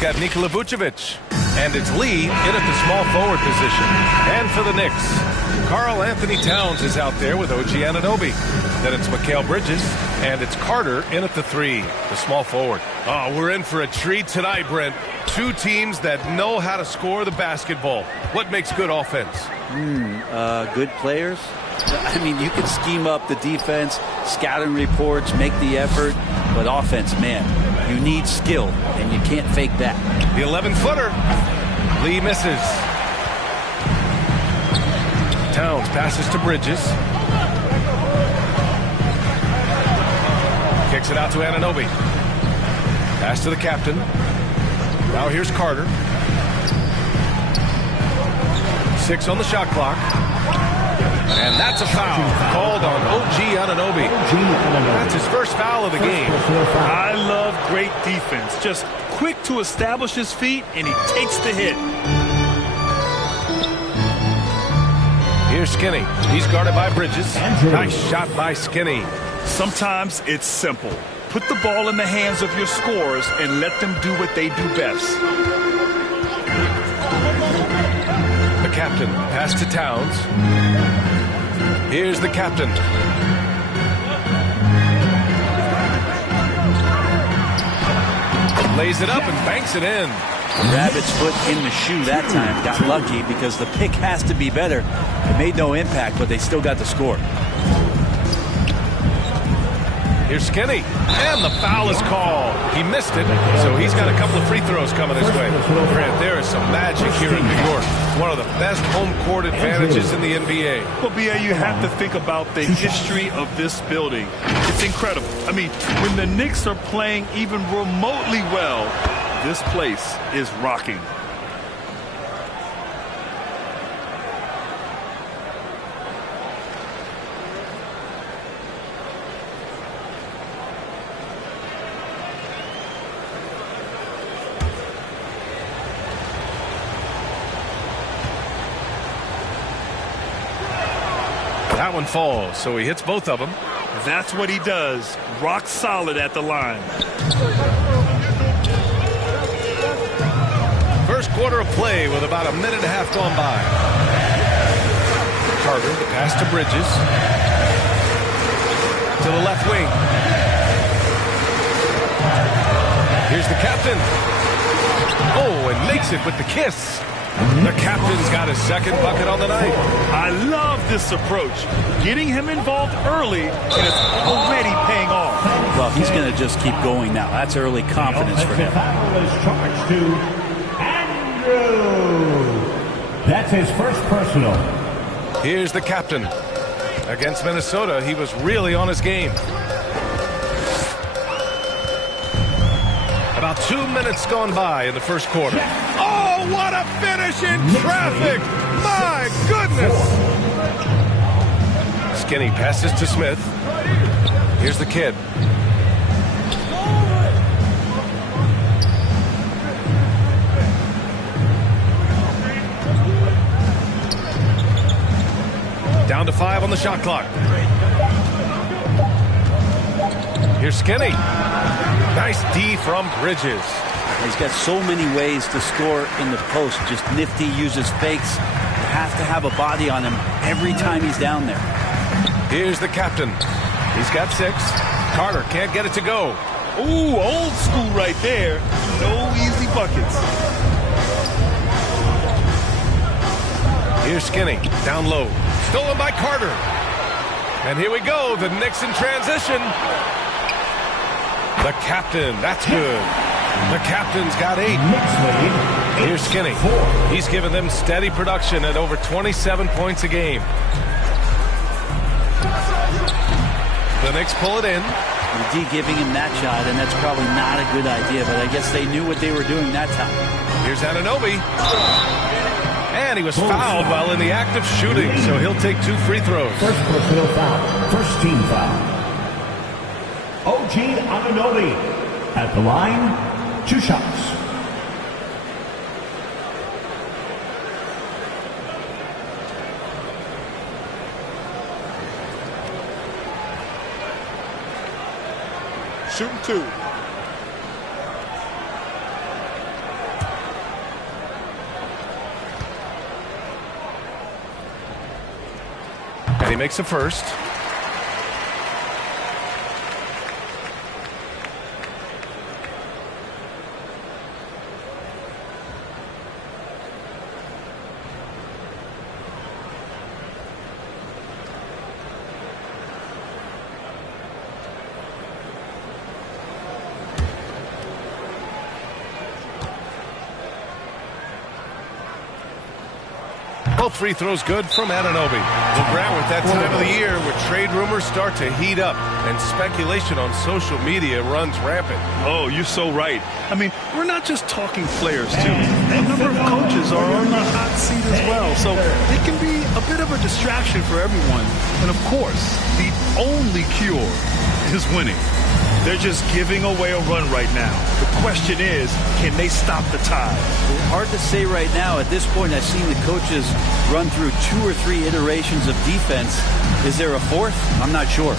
Got Nikola Vucevic. And it's Lee in at the small forward position. And for the Knicks, Karl Anthony Towns is out there with OG Anunoby. Then it's Mikal Bridges, and it's Carter in at the 3, the small forward. Oh, we're in for a treat tonight, Brent. Two teams that know how to score the basketball. What makes good offense? Good players. I mean, you can scheme up the defense, scouting reports, make the effort, but offense, man, you need skill, and you can't fake that. The 11-footer. Lee misses. Towns passes to Bridges. Kicks it out to Anunoby. Pass to the captain. Now here's Carter. 6 on the shot clock. And that's a foul called on OG Anunoby. That's his first foul of the game. I love great defense. Just quick to establish his feet, and he takes the hit. Here's Skinny. He's guarded by Bridges. Nice shot by Skinny. Sometimes it's simple. Put the ball in the hands of your scorers and let them do what they do best. The captain. Pass to Towns. Here's the captain. Lays it up and banks it in. Rabbit's foot in the shoe that time. Got lucky because the pick has to be better. It made no impact, but they still got the score. Here's Skinny. And the foul is called. He missed it, so he's got a couple of free throws coming his way. Grant, there is some magic here in New York. One of the best home court advantages in the NBA. Well, B.A., you have to think about the history of this building. It's incredible. I mean, when the Knicks are playing even remotely well, this place is rocking. That one falls, so he hits both of them. That's what he does. Rock solid at the line. First quarter of play with about a minute and a half gone by. Carter, the pass to Bridges. To the left wing. Here's the captain. Oh, and makes it with the kiss. The captain's got his second bucket on the night. I love this approach. Getting him involved early, and it's already paying off. Well, he's going to just keep going now. That's early confidence for him. Foul is charged to Andrew. That's his first personal. Here's the captain. Against Minnesota, he was really on his game. About 2 minutes gone by in the first quarter. Oh, what a finish in traffic! My goodness! Skinny passes to Smith. Here's the kid. Down to 5 on the shot clock. Here's Skinny. Nice D from Bridges. He's got so many ways to score in the post. Just nifty, uses fakes. You have to have a body on him every time he's down there. Here's the captain. He's got 6. Carter can't get it to go. Ooh, old school right there. No easy buckets. Here's Skinny. Down low. Stolen by Carter. And here we go. The Knicks in transition. The captain. That's good. The captain's got 8. Here's Skinny. He's given them steady production at over 27 points a game. The Knicks pull it in. The D giving him that shot, and that's probably not a good idea, but I guess they knew what they were doing that time. Here's Anunoby. And he was fouled while in the act of shooting, so he'll take 2 free throws. First personal foul. First team foul. OG Anunoby at the line. 2 shots. Shooting 2. And he makes a first. Both free throws good from Anunoby. Well, Grant, with that time of the year where trade rumors start to heat up and speculation on social media runs rampant. Oh, you're so right. I mean, we're not just talking players, too. A number of coaches are on the hot seat as well, so it can be a bit of a distraction for everyone. And, of course, the only cure is winning. They're just giving away a run right now. The question is, can they stop the tide? Hard to say right now. At this point, I've seen the coaches run through 2 or 3 iterations of defense. Is there a fourth? I'm not sure.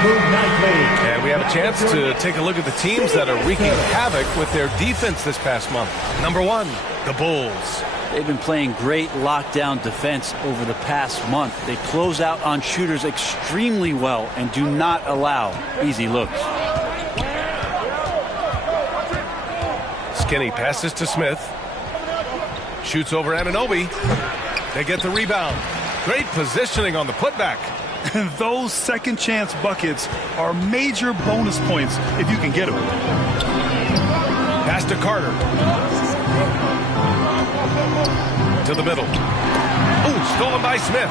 And we have a chance to take a look at the teams that are wreaking havoc with their defense this past month. Number 1, the Bulls. They've been playing great lockdown defense over the past month. They close out on shooters extremely well and do not allow easy looks. Skinny passes to Smith. Shoots over Anunoby. They get the rebound. Great positioning on the putback. And those second chance buckets are major bonus points if you can get them. Pass to Carter. To the middle. Ooh, stolen by Smith.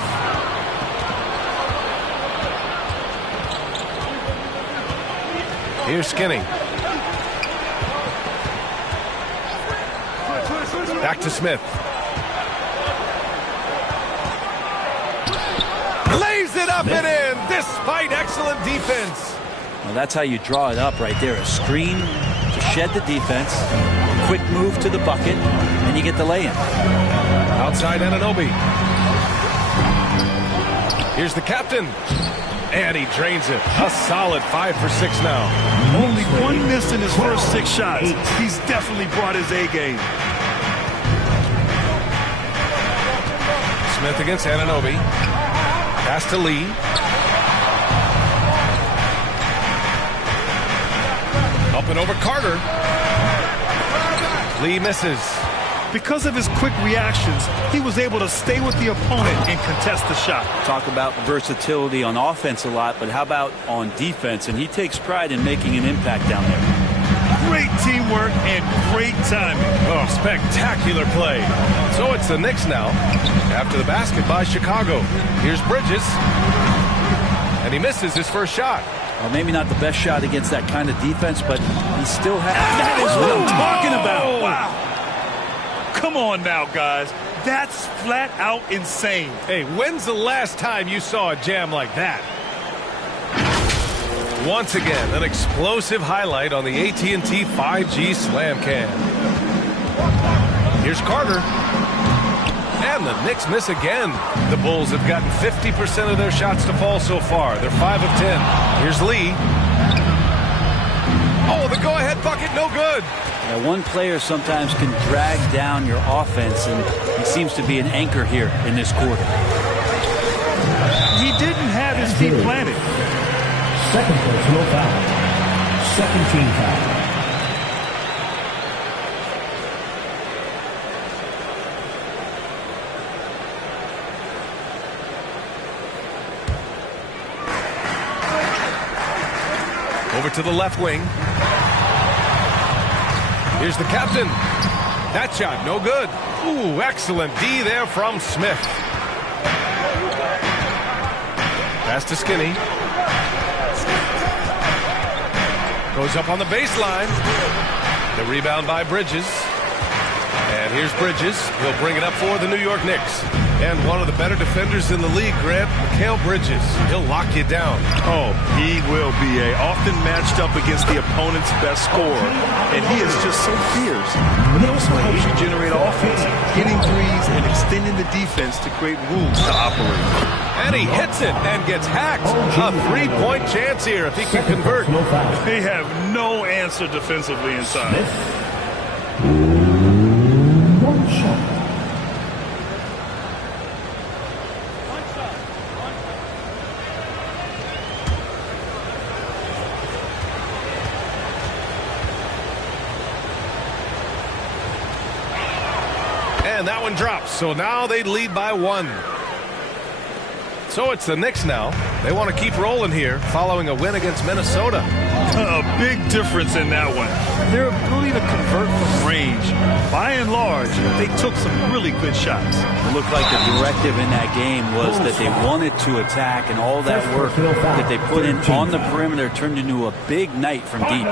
Here's Skinny. Back to Smith. Lays it up and in, despite excellent defense. Well, that's how you draw it up right there. A screen to shed the defense, quick move to the bucket, and you get the lay-in. Outside Anunoby. Here's the captain. And he drains it. A solid 5 for 6 now. Only 1 miss in his first 6 shots. He's definitely brought his A game. Smith against Anunoby. Pass to Lee. Up and over Carter. Lee misses. Because of his quick reactions, he was able to stay with the opponent and contest the shot. Talk about versatility on offense a lot, but how about on defense? And he takes pride in making an impact down there. Great teamwork and great timing. Oh, spectacular play. So it's the Knicks now. After the basket by Chicago. Here's Bridges. And he misses his first shot. Well, maybe not the best shot against that kind of defense, but he still has. That is what I'm talking about. Wow. Come on now, guys. That's flat out insane. Hey, when's the last time you saw a jam like that? Once again, an explosive highlight on the AT&T 5G Slam Cam. Here's Carter. And the Knicks miss again. The Bulls have gotten 50% of their shots to fall so far. They're 5 of 10. Here's Lee. Oh, the go-ahead bucket, no good. Yeah, one player sometimes can drag down your offense, and he seems to be an anchor here in this quarter. He didn't have his feet planted. Second personal foul. Second team foul. Over to the left wing. Here's the captain. That shot, no good. Ooh, excellent D there from Smith. Pass to Skinny. Goes up on the baseline. The rebound by Bridges. And here's Bridges. He'll bring it up for the New York Knicks. And one of the better defenders in the league, Grant, Mikal Bridges. He'll lock you down. Oh, he will be often matched up against the opponent's best scorer. And he is just so fierce. But he also helps you generate offense, hitting threes and extending the defense to create rooms to operate. And he hits it and gets hacked. A three-point chance here if he can convert. They have no answer defensively inside. One shot. And that one drops. So now they lead by 1. So it's the Knicks now. They want to keep rolling here following a win against Minnesota. A big difference in that one. Their ability to convert from range. By and large, they took some really good shots. It looked like the directive in that game was that they wanted to attack, and all that work that they put in on the perimeter turned into a big night from deep.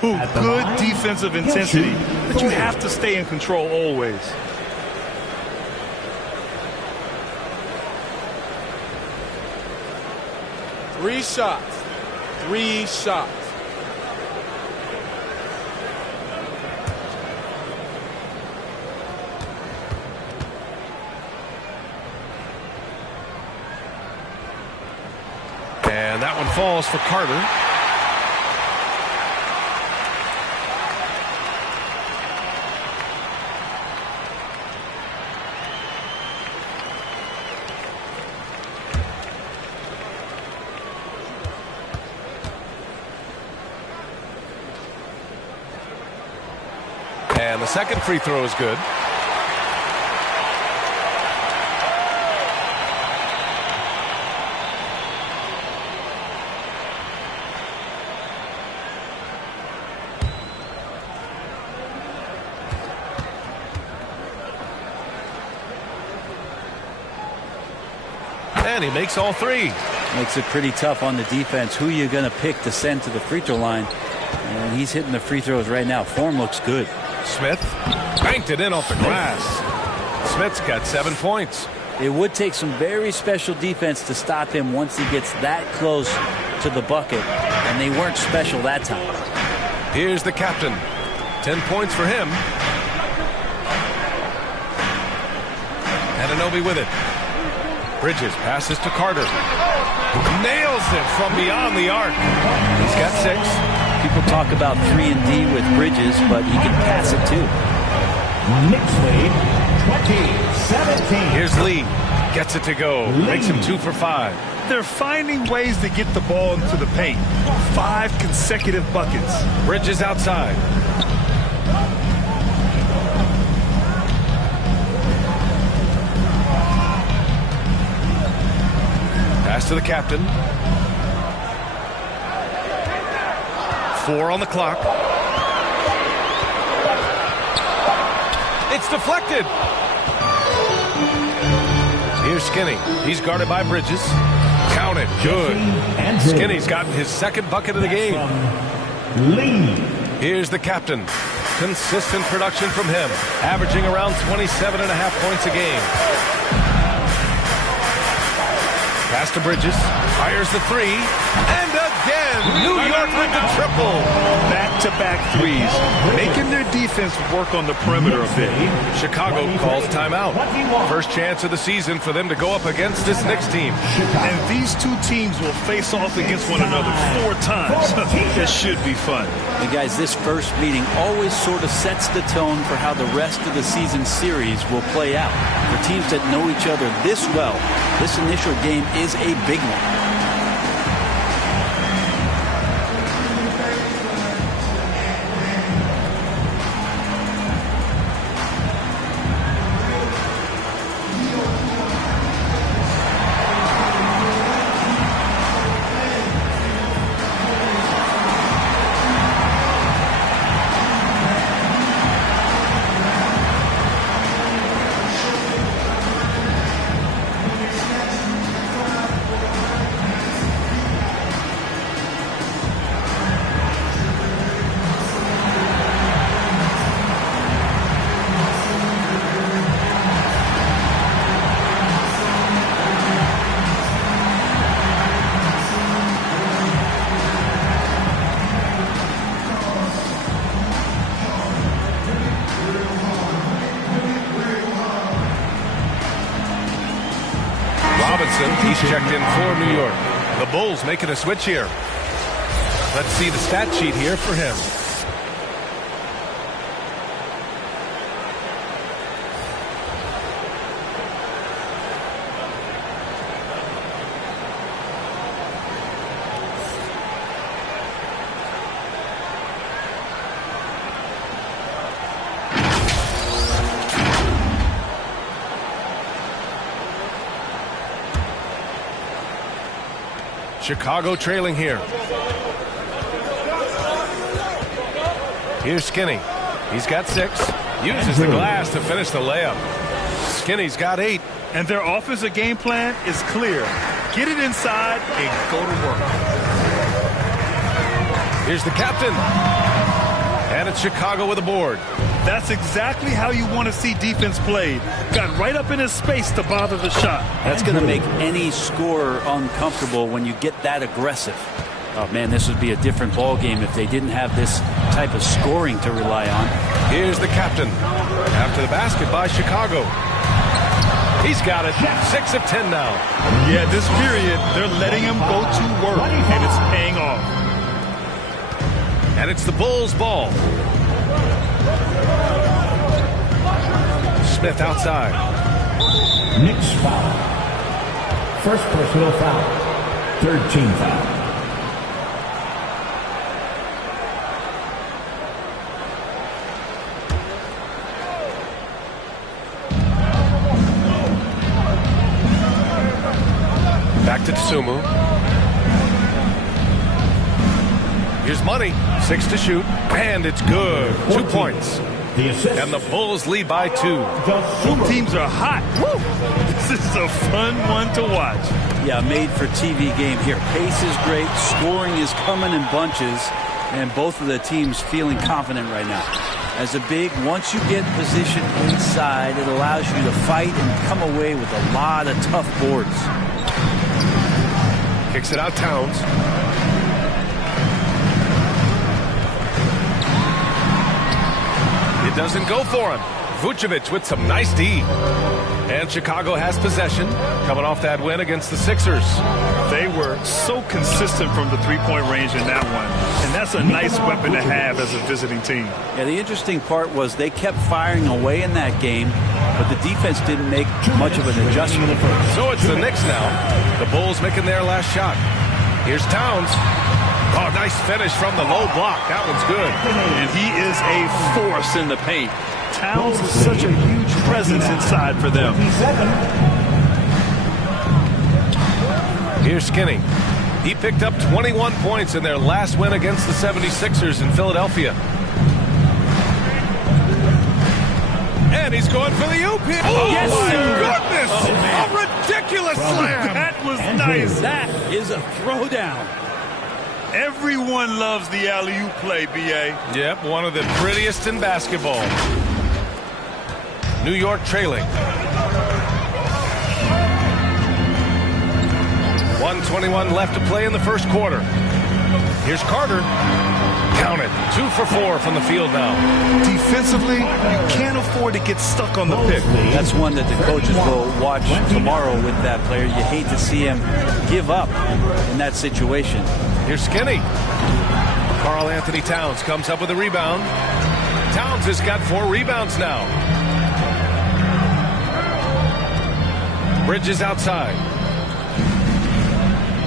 Good defensive intensity, but you have to stay in control always. Three shots. 3 shots. And that one falls for Carter. And the second free throw is good. And he makes all 3. Makes it pretty tough on the defense. Who are you going to pick to send to the free throw line? And he's hitting the free throws right now. Form looks good. Smith banked it in off the glass. Smith's got 7 points. It would take some very special defense to stop him once he gets that close to the bucket, and they weren't special that time. Here's the captain. 10 points for him. Anunoby with it. Bridges passes to Carter. Nails it from beyond the arc. He's got 6. People talk about 3 and D with Bridges, but he can pass it too. Knicks lead 20-17. Here's Lee. Gets it to go. Makes him 2 for 5. They're finding ways to get the ball into the paint. 5 consecutive buckets. Bridges outside. Pass to the captain. 4 on the clock. It's deflected. Here's Skinny. He's guarded by Bridges. Count it. Good. Skinny's gotten his 2nd bucket of the game. Here's the captain. Consistent production from him. Averaging around 27.5 points a game. Pass to Bridges. Fires the 3. And again, New York with the triple. Back-to-back threes. Making their defense work on the perimeter a bit. Chicago calls timeout. First chance of the season for them to go up against this Knicks team. And these 2 teams will face off against one another 4 times. This should be fun. And guys, this first meeting always sort of sets the tone for how the rest of the season series will play out. For teams that know each other this well, this initial game is a big one. Robinson, he's checked in for New York. The Bulls making a switch here. Let's see the stat sheet here for him. Chicago trailing here. Here's Skinny. He's got 6. Uses the glass to finish the layup. Skinny's got 8. And their offensive game plan is clear. Get it inside and go to work. Here's the captain. And it's Chicago with a board. That's exactly how you want to see defense played. Got right up in his space to bother the shot. That's going to make any scorer uncomfortable when you get that aggressive. Oh, man, this would be a different ball game if they didn't have this type of scoring to rely on. Here's the captain. After the basket by Chicago. He's got it. 6 of 10 now. Yeah, this period, they're letting him go to work, and it's paying off. And it's the Bulls' ball. Smith outside. Knicks foul. First personal foul. Third team foul. Back to Tsumu. Here's Money. 6 to shoot. And it's good. 2 points. The assist. And the Bulls lead by 2. Both teams are hot. Woo! This is a fun one to watch. Yeah, made for TV game here. Pace is great. Scoring is coming in bunches. And both of the teams feeling confident right now. As a big, once you get positioned inside, it allows you to fight and come away with a lot of tough boards. Kicks it out Towns. It doesn't go for him. Vucevic with some nice D. And Chicago has possession, coming off that win against the Sixers. They were so consistent from the three-point range in that one. And that's a nice weapon to have as a visiting team. Yeah, the interesting part was they kept firing away in that game, but the defense didn't make much of an adjustment. So it's the Knicks now. The Bulls making their last shot. Here's Towns. Oh, nice finish from the low block. That one's good. And he is a force in the paint. Towns is such a huge presence inside for them. Here's Skinny. He picked up 21 points in their last win against the 76ers in Philadelphia. And he's going for the oop. Oh, yes, my sir. goodness. Oh, man. A ridiculous slam. That was nice. That is a throwdown. Everyone loves the alley-oop play, B.A. Yep, one of the prettiest in basketball. New York trailing. 1:21 left to play in the first quarter. Here's Carter. Count it. 2 for 4 from the field now. Defensively, you can't afford to get stuck on the pick. That's one that the coaches will watch tomorrow with that player. You hate to see him give up in that situation. Here's Skinny. Karl Anthony Towns comes up with a rebound. Towns has got 4 rebounds now. Bridges outside.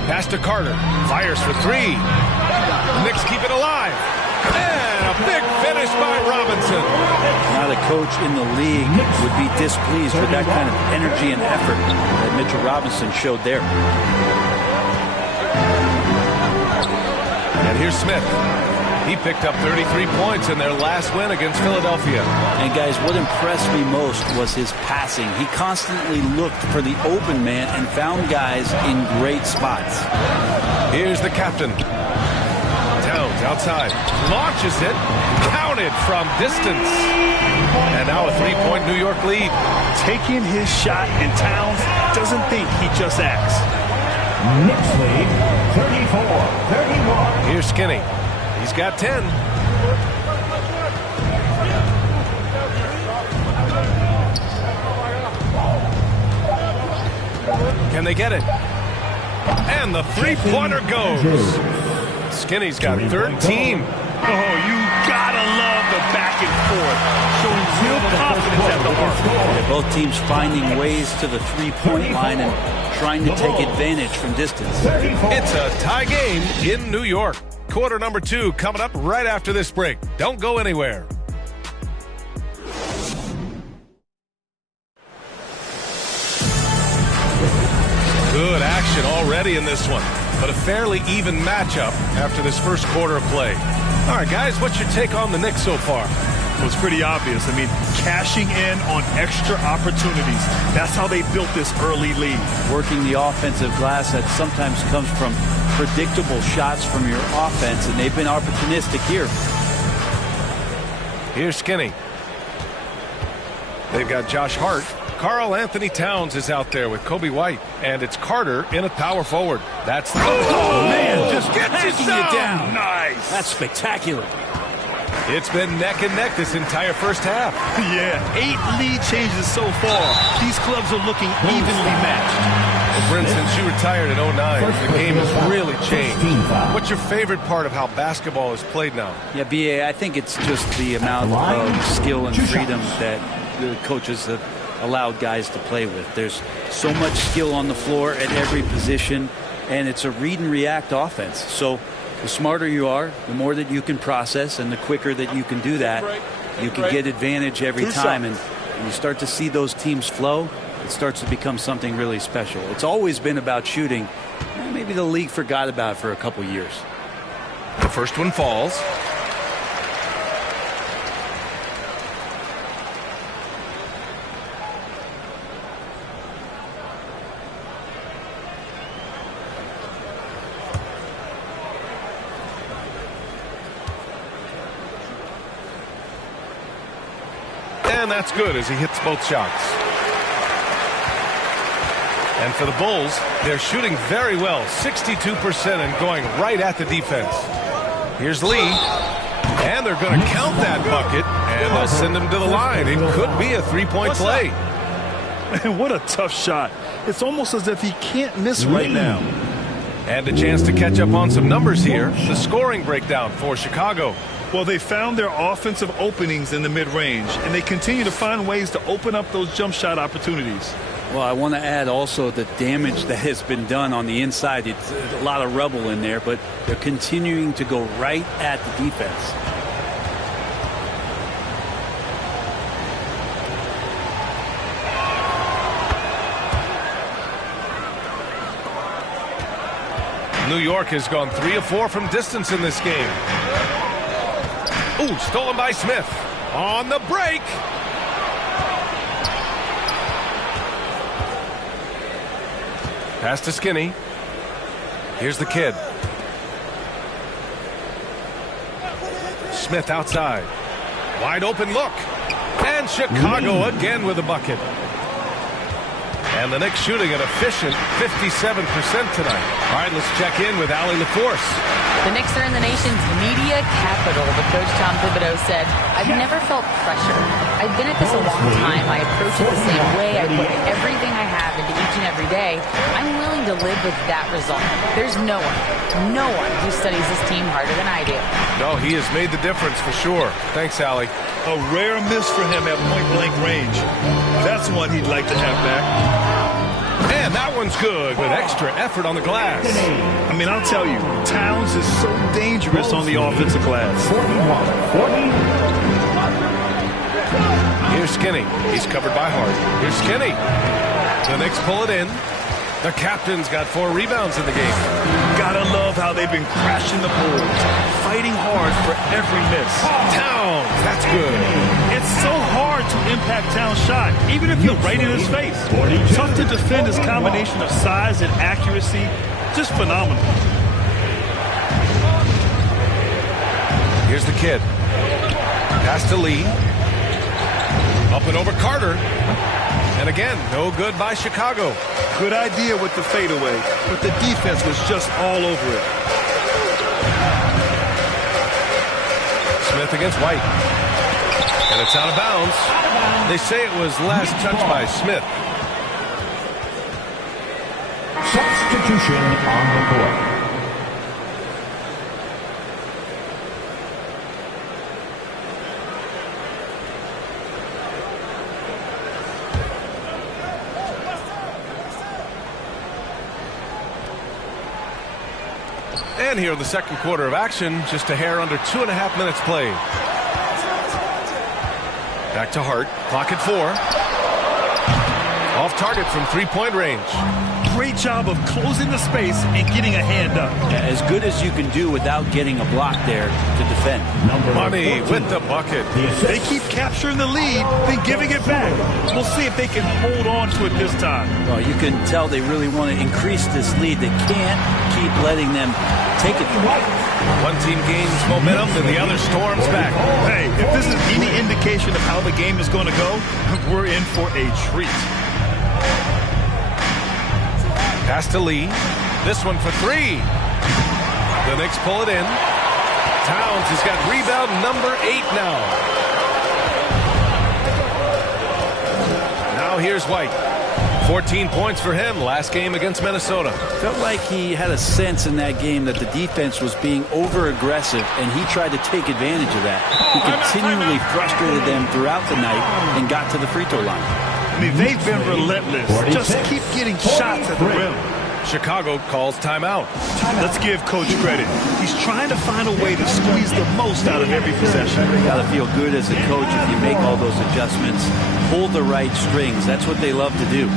Pass to Carter. Fires for 3. Knicks keep it alive. And a big finish by Robinson. Not a coach in the league would be displeased with that kind of energy and effort that Mitchell Robinson showed there. And here's Smith. He picked up 33 points in their last win against Philadelphia. And guys, what impressed me most was his passing. He constantly looked for the open man and found guys in great spots. Here's the captain. Towns outside. Launches it. Counted from distance. And now a 3-point New York lead. Taking his shot, and Towns doesn't think, he just acts. Knicks lead 34-31. Here's Skinny. He's got 10. Can they get it? And the three-pointer goes. Skinny's got 13. Oh, you gotta love the back and forth. Showing real confidence at the arc. Yeah, both teams finding ways to the three-point line and trying to take advantage from distance. It's a tie game in New York. Quarter number 2 coming up right after this break. Don't go anywhere. Good action already in this one, but a fairly even matchup after this first quarter of play. All right, guys, what's your take on the Knicks so far? Well, it's pretty obvious. I mean, cashing in on extra opportunities. That's how they built this early lead. Working the offensive glass that sometimes comes from predictable shots from your offense, and they've been opportunistic here. Here's Skinny. They've got Josh Hart. Karl Anthony Towns is out there with Kobe White, and it's Carter in at power forward. That's the man, just gets it down. Nice. That's spectacular. It's been neck and neck this entire first half. Yeah, 8 lead changes so far. These clubs are looking evenly matched. Well, Brent, since you retired in 09, the game has really changed. What's your favorite part of how basketball is played now? Yeah, B.A., I think it's just the amount of skill and freedom that the coaches have allowed guys to play with. There's so much skill on the floor at every position, and it's a read and react offense. So the smarter you are, the more that you can process, and the quicker that you can do that, you can get advantage every time. And when you start to see those teams flow, it starts to become something really special. It's always been about shooting. Maybe the league forgot about it for a couple years. The first one falls. And that's good as he hits both shots. And for the Bulls, they're shooting very well, 62%, and going right at the defense. Here's Lee, and they're going to count that bucket, and they'll send him to the line. It could be a three-point play. What a tough shot. It's almost as if he can't miss right now. And a chance to catch up on some numbers here. The scoring breakdown for Chicago. Well, they found their offensive openings in the mid-range, and they continue to find ways to open up those jump shot opportunities. Well, I want to add also the damage that has been done on the inside. It's a lot of rubble in there, but they're continuing to go right at the defense. New York has gone 3 of 4 from distance in this game. Ooh, stolen by Smith. On the break. Pass to Skinny. Here's the kid. Smith outside. Wide open look. And Chicago again with a bucket. And the Knicks shooting an efficient 57% tonight. All right, let's check in with Allie LaForce. The Knicks are in the nation's media capital, but Coach Tom Thibodeau said, I've never felt pressure. I've been at this a long time. I approach it the same way. I put everything I have into each and every day. I'm willing to live with that result. There's no one who studies this team harder than I do. No, he has made the difference for sure. Thanks, Allie. A rare miss for him at point-blank range. That's one he'd like to have back. And that one's good with extra effort on the glass. I mean, I'll tell you, Towns is so dangerous on the offensive glass. 41-40. Here's Skinny. He's covered by Hart. Here's Skinny. The Knicks pull it in. The captain's got 4 rebounds in the game. Gotta love how they've been crashing the boards, fighting hard for every miss. Towns, that's good. It's so hard to impact Towns' shot, even if you're right in his face. Tough to defend his combination of size and accuracy. Just phenomenal. Here's the kid. Pass to Lee. Up and over Carter. And again, no good by Chicago. Good idea with the fadeaway, but the defense was just all over it. Smith against White. And it's out of bounds. They say it was last touched by Smith. substitution on the court. And here in the second quarter of action, just a hair under 2.5 minutes played. Back to Hart. Clock at 4. Off target from three-point range. Great job of closing the space and getting a hand up. Yeah, as good as you can do without getting a block there to defend. Money with the bucket. They keep capturing the lead, then giving it back. We'll see if they can hold on to it this time. Well, you can tell they really want to increase this lead. They can't keep letting them take it. One team gains momentum and the other storms back. Hey, if this is any indication of how the game is going to go, we're in for a treat. Pass to Lee. This one for 3. The Knicks pull it in. Towns has got rebound number 8 now. Now here's White. 14 points for him last game against Minnesota. Felt like he had a sense in that game that the defense was being over-aggressive, and he tried to take advantage of that. He continually frustrated them throughout the night and got to the free throw line. I mean, they've been relentless. Just keep getting shots at the rim. Chicago calls timeout. Let's give Coach credit. He's trying to find a way to squeeze the most out of every possession. You got to feel good as a coach if you make all those adjustments. Pull the right strings. That's what they love to do.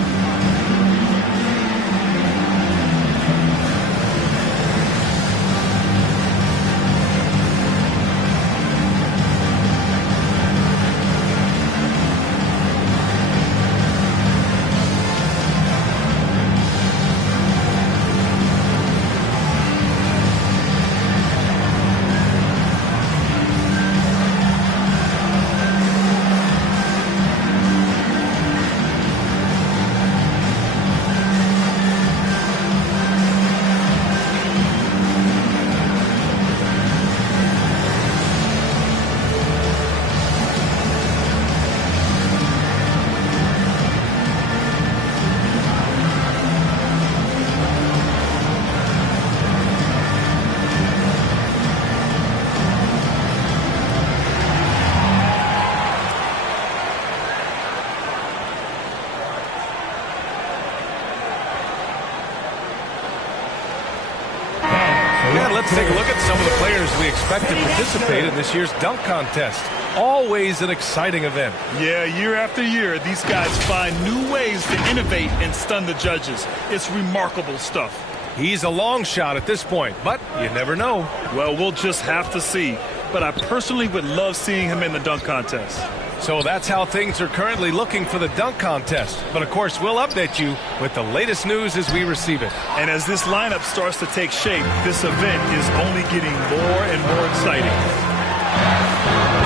Let's take a look at some of the players we expect to participate in this year's dunk contest. Always an exciting event. Yeah, year after year, these guys find new ways to innovate and stun the judges. It's remarkable stuff. He's a long shot at this point, but you never know. Well, we'll just have to see. But I personally would love seeing him in the dunk contest. So that's how things are currently looking for the dunk contest. But of course, we'll update you with the latest news as we receive it. And as this lineup starts to take shape, this event is only getting more and more exciting.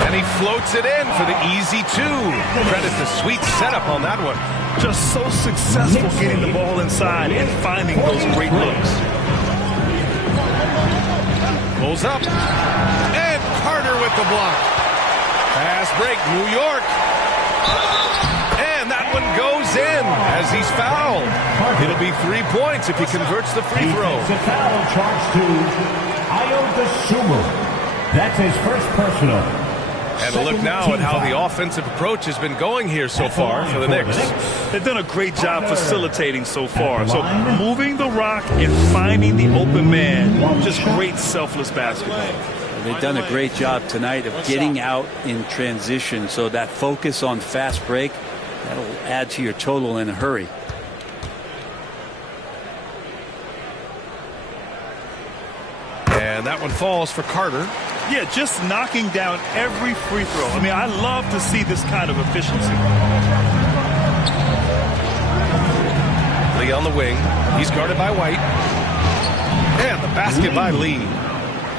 And he floats it in for the easy 2. Credit the sweet setup on that one. Just so successful getting the ball inside and finding those great looks. Pulls up. And Carter with the block. Fast break, New York. And that one goes in as he's fouled. It'll be 3 points if he converts the free throw. It's a foul charged to Ayo Dosunmu. That's his first personal. And a look now at how the offensive approach has been going here so far for the Knicks. They've done a great job facilitating so far. So moving the rock and finding the open man, just great selfless basketball. They've done a great job tonight of getting out in transition. So that focus on fast break, that'll add to your total in a hurry. And that one falls for Carter. Yeah, just knocking down every free throw. I mean, I love to see this kind of efficiency. Lee on the wing. He's guarded by White. And the basket by Lee.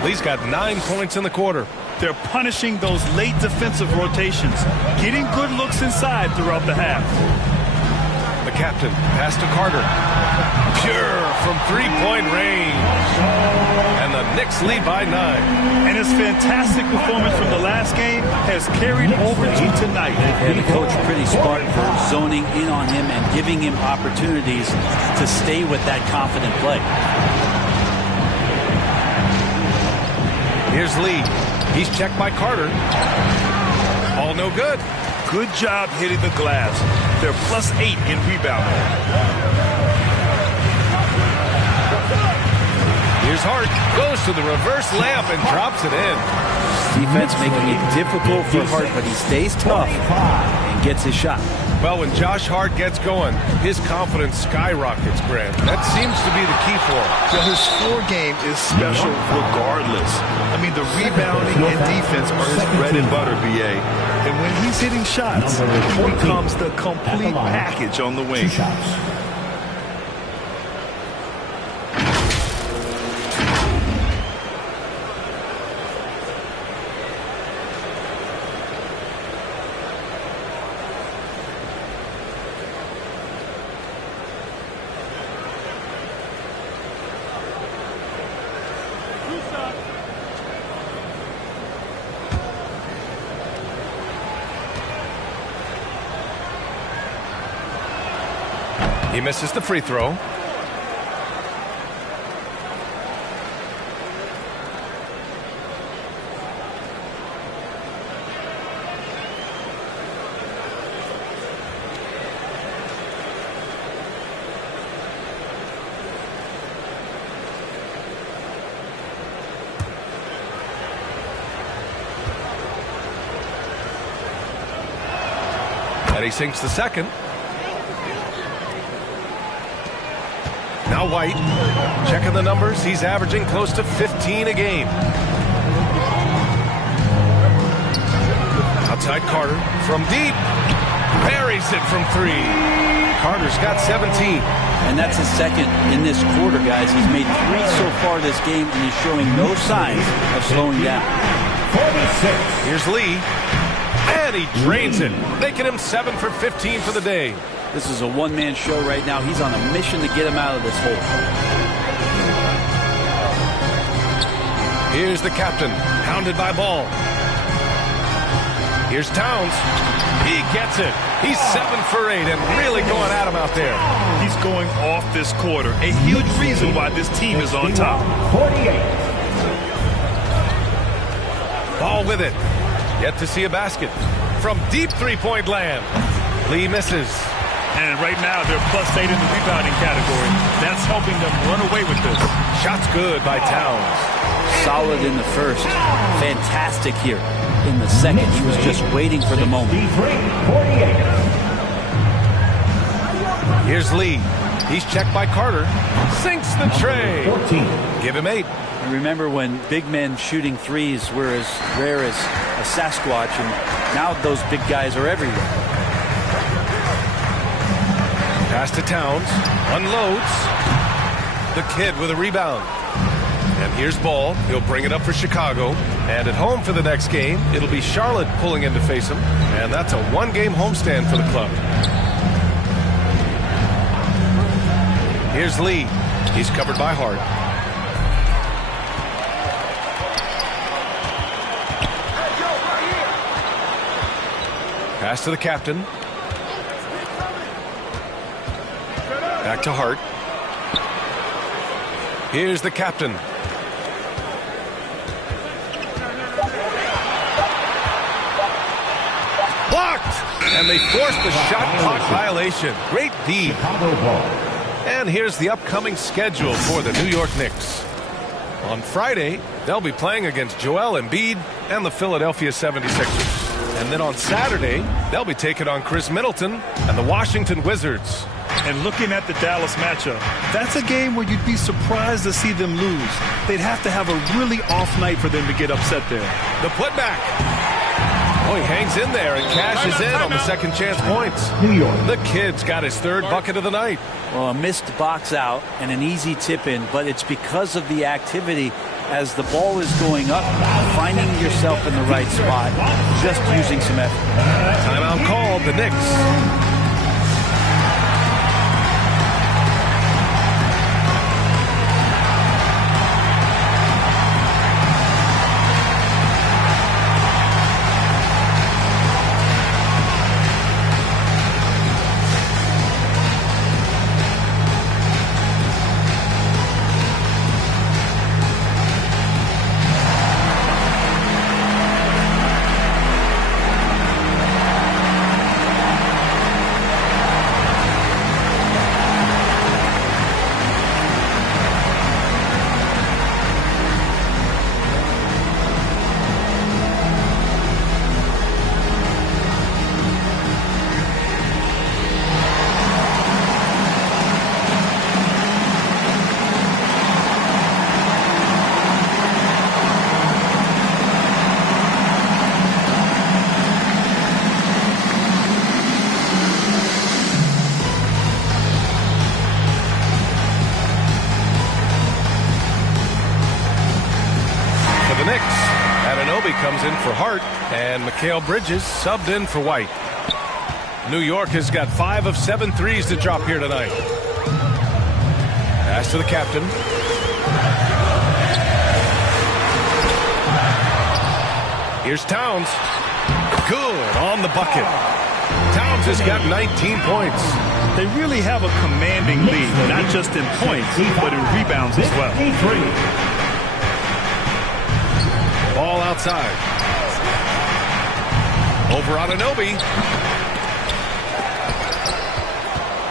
Lee's got 9 points in the quarter. They're punishing those late defensive rotations, getting good looks inside throughout the half. The captain, pass to Carter. Pure from three-point range. And the The Knicks lead by 9. And his fantastic performance from the last game has carried over to tonight. And the coach pretty smart for zoning in on him and giving him opportunities to stay with that confident play. Here's Lee. He's checked by Carter. All no good. Good job hitting the glass. They're +8 in rebounding. Here's Hart. Goes to the reverse layup and drops it in. Defense making it difficult for Hart, but he stays tough and gets his shot. Well, when Josh Hart gets going, his confidence skyrockets, Grant. That seems to be the key for him. Well, his score game is special regardless. I mean, the rebounding and defense are his bread and butter, BA. And when he's hitting shots, here comes the complete package on the wing. He misses the free throw. And he sinks the second. Now White, checking the numbers, he's averaging close to 15 a game. Outside Carter, from deep, buries it from 3. Carter's got 17. And that's his second in this quarter, guys. He's made 3 so far this game, and he's showing no signs of slowing down. 46. Here's Lee, and he drains it, making him 7 for 15 for the day. This is a one-man show right now. He's on a mission to get him out of this hole. Here's the captain, hounded by Ball. Here's Towns. He gets it. He's 7 for 8 and really going at him out there. He's going off this quarter. A huge reason why this team is on top. 48. Ball with it. Yet to see a basket. From deep three-point land. Lee misses. And right now, they're +8 in the rebounding category. That's helping them run away with this. Shot's good by Towns. Solid in the first. Fantastic here in the second. He was just waiting for the moment. 48. Here's Lee. He's checked by Carter. Sinks the tray. 14. Give him 8. And remember when big men shooting threes were as rare as a Sasquatch, and now those big guys are everywhere. Pass to Towns. Unloads. The kid with a rebound. And here's Ball. He'll bring it up for Chicago. And at home for the next game, it'll be Charlotte pulling in to face him. And that's a one-game homestand for the club. Here's Lee. He's covered by Hart. Pass to the captain. Back to Hart. Here's the captain. Blocked! And they forced the shot clock violation. Great D. And here's the upcoming schedule for the New York Knicks. On Friday, they'll be playing against Joel Embiid and the Philadelphia 76ers. And then on Saturday, they'll be taking on Chris Middleton and the Washington Wizards. And looking at the Dallas matchup, that's a game where you'd be surprised to see them lose. They'd have to have a really off night for them to get upset there. The putback. Oh, he hangs in there and cashes in on the second chance points. New York. The kid's got his 3rd bucket of the night. Well, a missed box out and an easy tip in, but it's because of the activity as the ball is going up, finding yourself in the right spot, just using some effort. Timeout called, the Knicks. Kelly comes in for Hart, and Mikal Bridges subbed in for White. New York has got 5 of 7 threes to drop here tonight. Pass to the captain. Here's Towns. Good on the bucket. Towns has got 19 points. They really have a commanding lead, not just in points, but in rebounds as well. Ball outside. Over Anunoby.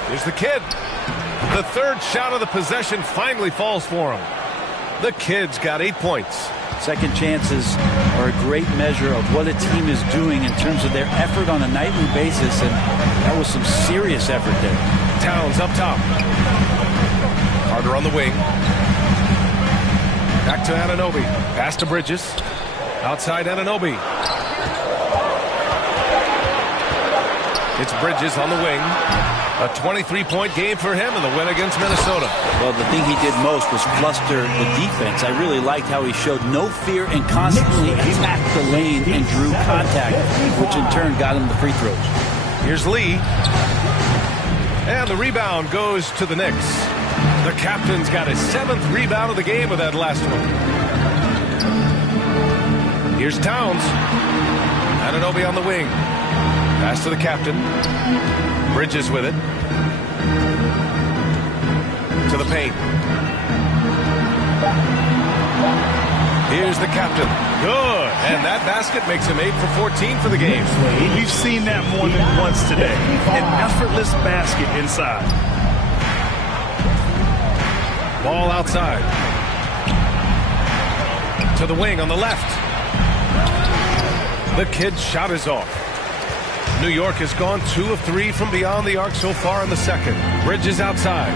Here's the kid. The third shot of the possession finally falls for him. The kid's got 8 points. Second chances are a great measure of what a team is doing in terms of their effort on a nightly basis, and that was some serious effort there. Towns up top. Carter on the wing. Back to Anunoby. Pass to Bridges. Outside Anunoby. It's Bridges on the wing. A 23-point game for him in the win against Minnesota. Well, the thing he did most was fluster the defense. I really liked how he showed no fear and constantly attacked the lane and drew contact, which in turn got him the free throws. Here's Lee. And the rebound goes to the Knicks. The captain's got his 7th rebound of the game with that last one. Here's Towns. Anunoby on the wing. Pass to the captain. Bridges with it. To the paint. Here's the captain. Good. And that basket makes him 8 for 14 for the game. We've seen that more than once today. An effortless basket inside. Ball outside. To the wing on the left. The kid's shot is off. New York has gone 2 of 3 from beyond the arc so far in the second. Bridges outside.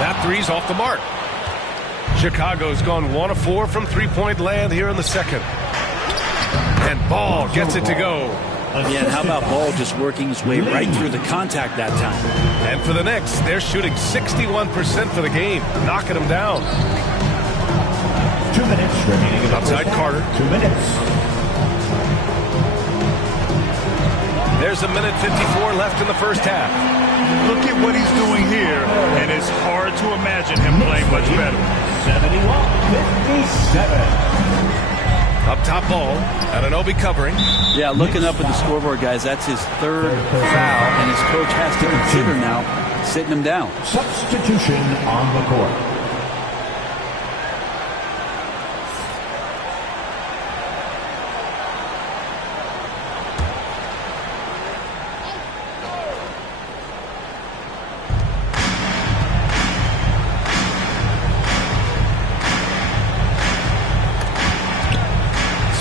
That three's off the mark. Chicago's gone 1 of 4 from three-point land here in the second. And Ball gets it to go. Yeah, and how about Ball just working his way right through the contact that time. And for the Knicks, they're shooting 61% for the game, knocking them down. 2 minutes remaining. Outside Carter. 2 minutes. There's a minute 54 left in the first half. Look at what he's doing here, and it's hard to imagine him playing much better. 71-57. Up top Ball. Anunoby covering. Yeah, looking up at the scoreboard, guys, that's his 3rd foul, and his coach has to consider now sitting him down. Substitution on the court.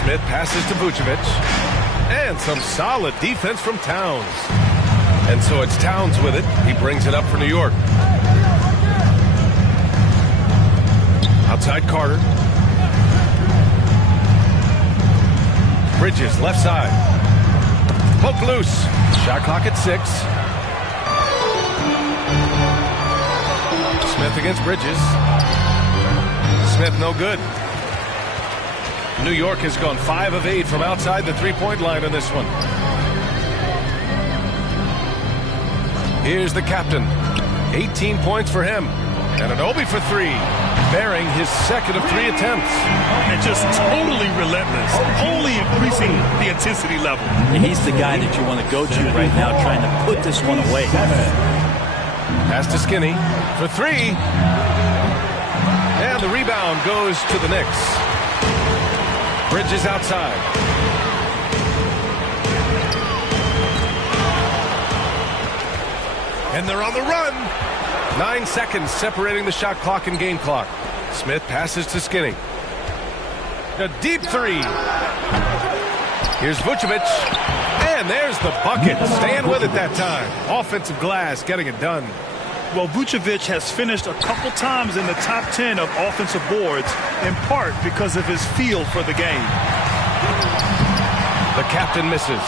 Smith passes to Vucevic. And some solid defense from Towns. And so it's Towns with it. He brings it up for New York. Outside Carter. Bridges left side. Poke loose. Shot clock at 6. Smith against Bridges. Smith no good. New York has gone 5 of 8 from outside the three-point line in this one. Here's the captain. 18 points for him. And Anunoby for 3. Bearing his 2nd of 3 attempts. And just totally relentless. Only increasing the intensity level. And he's the guy that you want to go to right now, trying to put this one away. Pass to Skinny for 3. And the rebound goes to the Knicks. Bridges outside. And they're on the run. 9 seconds separating the shot clock and game clock. Smith passes to Skinny. A deep 3. Here's Vucevic. And there's the bucket. Staying with it that time. Offensive glass getting it done. Well, Vucevic has finished a couple times in the top 10 of offensive boards, in part because of his feel for the game. The captain misses.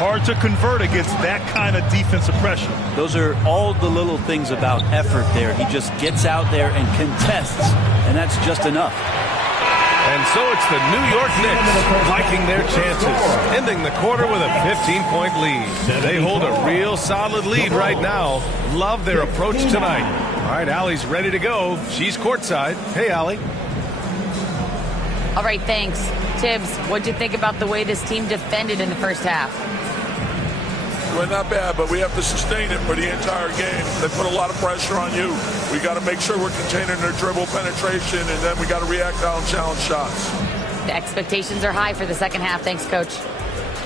Hard to convert against that kind of defensive pressure. Those are all the little things about effort there. He just gets out there and contests, and that's just enough. And And so it's the New York Knicks liking their chances, ending the quarter with a 15-point lead. They hold a real solid lead right now. Love their approach tonight. All right, Allie's ready to go. She's courtside. Hey, Allie. All right, thanks. Tibbs, what'd you think about the way this team defended in the first half? Well, not bad, but we have to sustain it for the entire game. They put a lot of pressure on you. We got to make sure we're containing their dribble penetration, and then we got to react on challenge shots. The expectations are high for the second half. Thanks, Coach.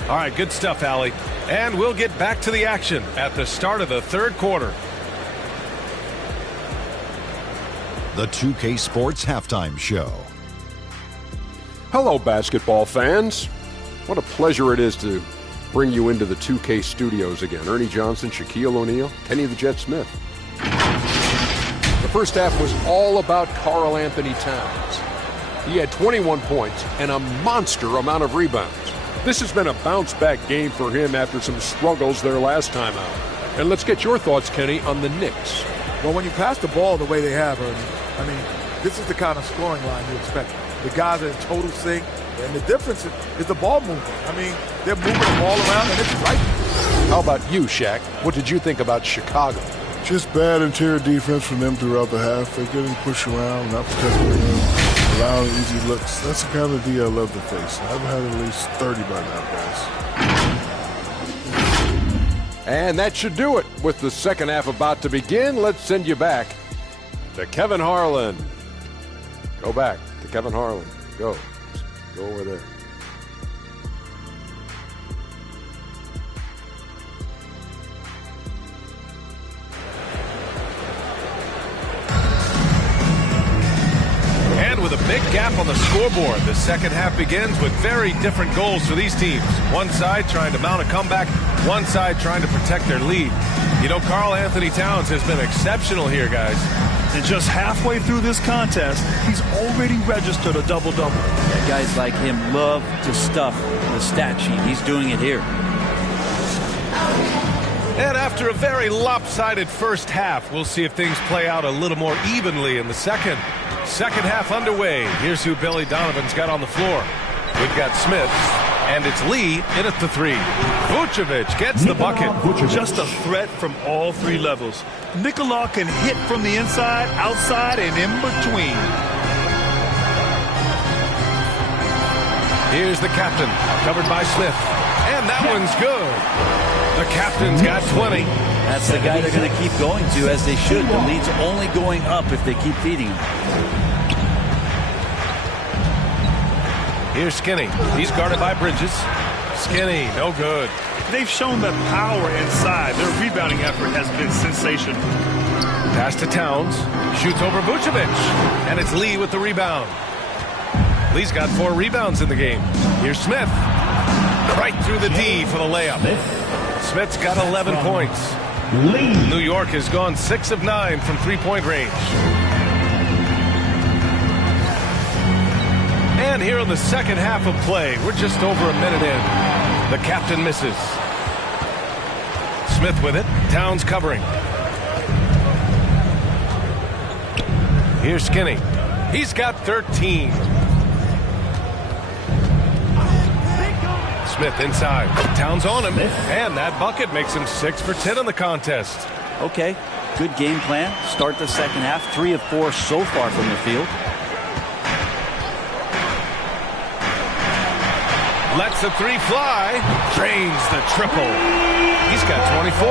All right, good stuff, Allie. And we'll get back to the action at the start of the third quarter. The 2K Sports Halftime Show. Hello, basketball fans. What a pleasure it is to bring you into the 2K studios again. Ernie Johnson, Shaquille O'Neal, Kenny the Jet Smith. The first half was all about Karl Anthony Towns. He had 21 points and a monster amount of rebounds. This has been a bounce-back game for him after some struggles their last time out. And let's get your thoughts, Kenny, on the Knicks. Well, when you pass the ball the way they have, Ernie, I mean, this is the kind of scoring line you expect. The guys are in total sync. And the difference is the ball movement. I mean, they're moving the ball around, and it's right. How about you, Shaq? What did you think about Chicago? Just bad interior defense from them throughout the half. They're getting pushed around, not protecting the rim, allowing easy looks. That's the kind of D I love to face. I've had at least 30 by now, guys. And that should do it. With the second half about to begin, let's send you back to Kevin Harlan. Go back to Kevin Harlan. Go over there. And with a big gap on the scoreboard, the second half begins with very different goals for these teams. One side trying to mount a comeback, one side trying to protect their lead. You know, Karl Anthony Towns has been exceptional here, guys. And just halfway through this contest, he's already registered a double-double. Yeah, guys like him love to stuff the stat sheet. He's doing it here. And after a very lopsided first half, we'll see if things play out a little more evenly in the second. Second half underway. Here's who Billy Donovan's got on the floor. We've got Smith, and it's Lee in at the three. Vucevic gets the bucket. Just a threat from all three levels. Nikola can hit from the inside, outside, and in between. Here's the captain, covered by Smith. And that one's good. The captain's got 20. That's the guy they're going to keep going to, as they should. The lead's only going up if they keep feeding him. Here's Skinny. He's guarded by Bridges. Skinny, no good. They've shown that power inside. Their rebounding effort has been sensational. Pass to Towns. Shoots over Vucevic. And it's Lee with the rebound. Lee's got 4 rebounds in the game. Here's Smith. Right through the D for the layup. Smith's got 11 points. New York has gone 6 of 9 from three-point range. And here in the second half of play, we're just over a minute in. The captain misses. Smith with it. Towns covering. Here's Skinny. He's got 13. Smith inside. Towns on him. And that bucket makes him 6 for 10 in the contest. Okay, good game plan. Start the second half. 3 of 4 so far from the field. Lets the 3 fly. Drains the triple. He's got 24.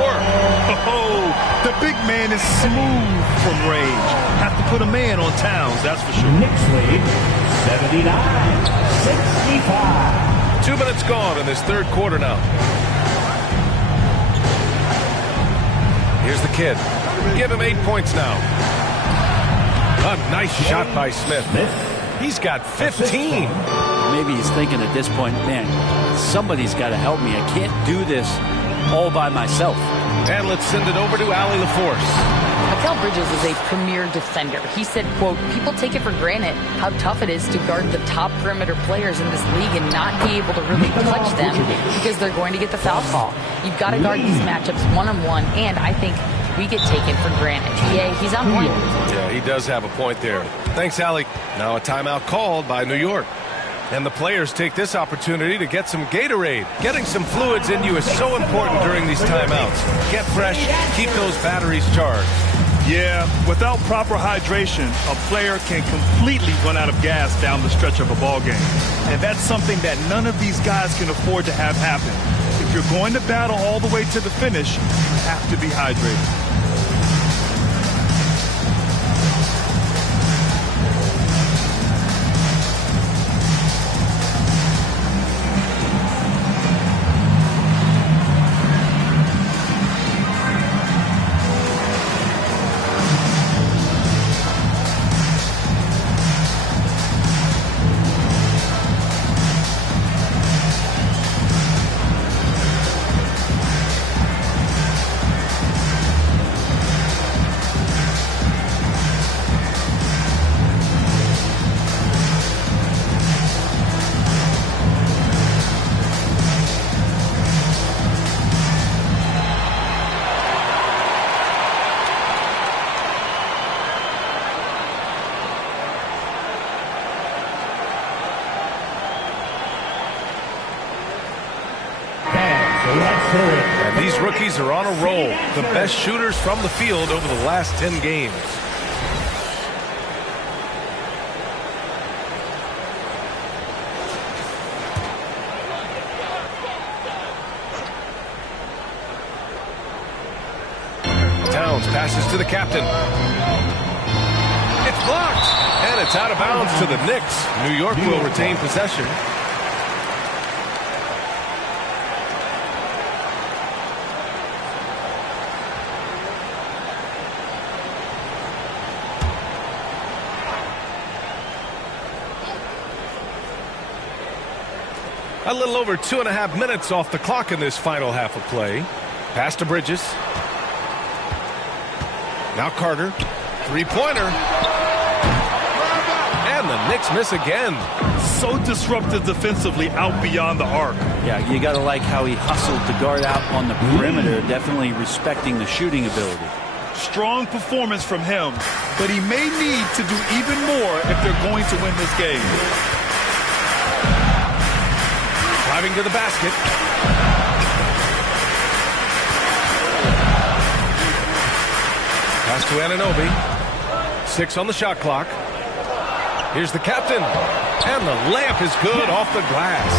Oh, the big man is smooth from range. Have to put a man on Towns, that's for sure. Knicks lead 79-65. 2 minutes gone in this third quarter now. Here's the kid. Give him 8 points now. A nice shot by Smith. He's got 15. Maybe he's thinking at this point, man, somebody's got to help me. I can't do this all by myself. And let's send it over to Allie LaForce. Mikal Bridges is a premier defender. He said, quote, people take it for granted how tough it is to guard the top perimeter players in this league and not be able to really touch them because they're going to get the foul call. You've got to guard these matchups one-on-one, and I think we get taken for granted. GA, he's on point. Yeah, he does have a point there. Thanks, Allie. Now a timeout called by New York. And the players take this opportunity to get some Gatorade. Getting some fluids in you is so important during these timeouts. Get fresh, keep those batteries charged. Yeah, without proper hydration, a player can completely run out of gas down the stretch of a ball game. And that's something that none of these guys can afford to have happen. If you're going to battle all the way to the finish, you have to be hydrated. And these rookies are on a roll. The best shooters from the field over the last 10 games. Towns passes to the captain. It's blocked. And it's out of bounds to the Knicks. New York will retain possession. A little over 2.5 minutes off the clock in this final half of play. Pass to Bridges. Now Carter. Three-pointer. And the Knicks miss again. So disruptive defensively out beyond the arc. Yeah, you got to like how he hustled to guard out on the perimeter, definitely respecting the shooting ability. Strong performance from him, but he may need to do even more if they're going to win this game. Driving to the basket. Pass to Anunoby. 6 on the shot clock. Here's the captain. And the layup is good off the glass.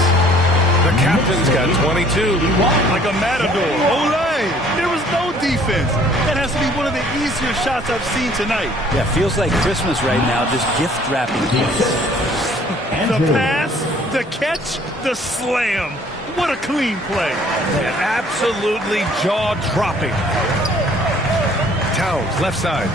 The captain's got 22. Like a matador. Olay! There was no defense. That has to be one of the easier shots I've seen tonight. Yeah, feels like Christmas right now, just gift wrapping. The pass, the catch, the slam. What a clean play. Absolutely jaw-dropping. Towns, left side.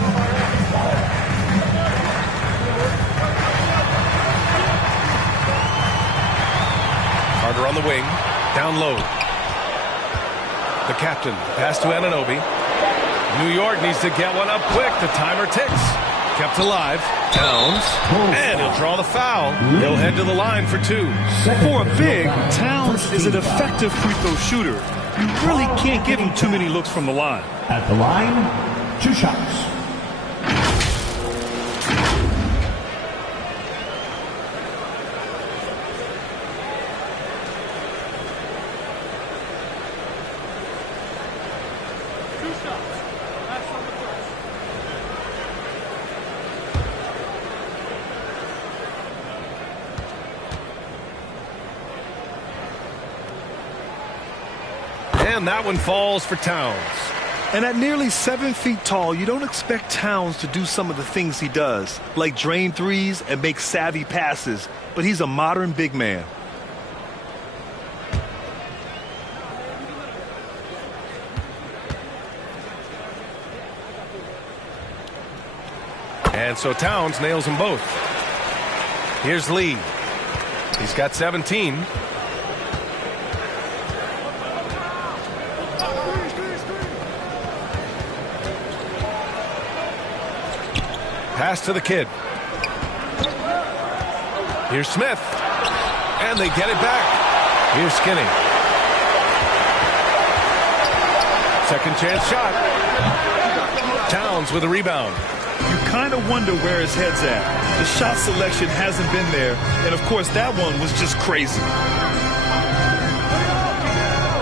Carter on the wing. Down low. The captain. Pass to Anunoby. New York needs to get one up quick. The timer ticks. Kept alive. Towns. And he'll draw the foul. He'll head to the line for 2. For a big, Towns is an effective free throw shooter. You really can't give him too many looks from the line. At the line, 2 shots. And that one falls for Towns. And at nearly 7 feet tall, you don't expect Towns to do some of the things he does, like drain threes and make savvy passes. But he's a modern big man. And so Towns nails them both. Here's Lee. He's got 17. Pass to the kid. Here's Smith. And they get it back. Here's Skinny. Second chance shot. Towns with a rebound. You kind of wonder where his head's at. The shot selection hasn't been there, and of course that one was just crazy.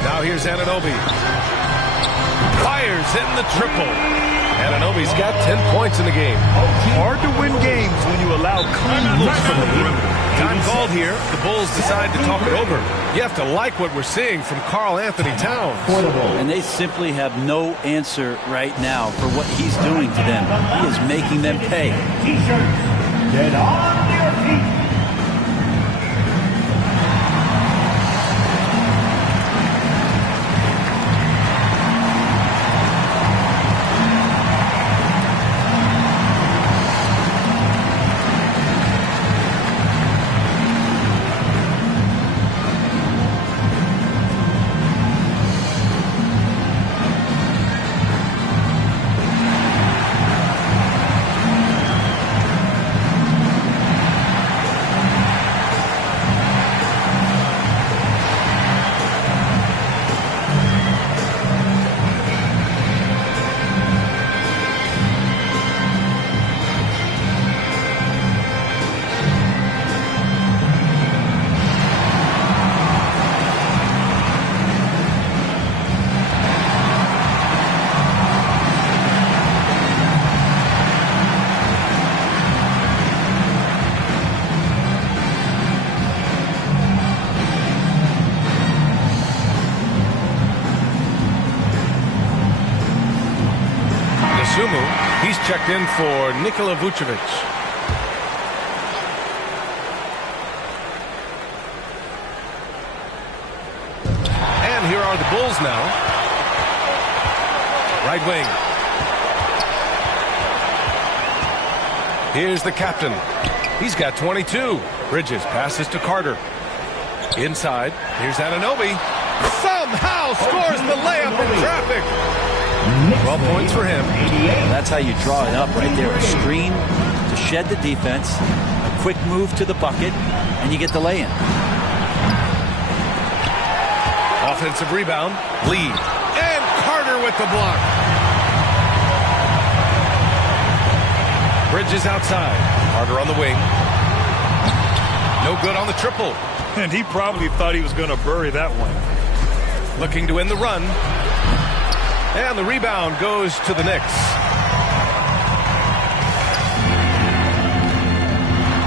Now here's Anunoby. Fires in the triple. Anunoby's got 10 points in the game. Hard to win games when you allow clean looks from the perimeter. Time called here. The Bulls decide to talk it over. You have to like what we're seeing from Karl Anthony Towns. And they simply have no answer right now for what he's doing to them. He is making them pay. T-shirts, get on your feet. He's checked in for Nikola Vucevic. And here are the Bulls now. Right wing. Here's the captain. He's got 22. Bridges passes to Carter. Inside. Here's Anunoby. Somehow scores the layup in traffic. 12 points for him. That's how you draw it up right there. A screen to shed the defense, a quick move to the bucket, and you get the lay-in. Offensive rebound, lead, and Carter with the block. Bridges outside. Carter on the wing. No good on the triple. And he probably thought he was going to bury that one. Looking to win the run. And the rebound goes to the Knicks.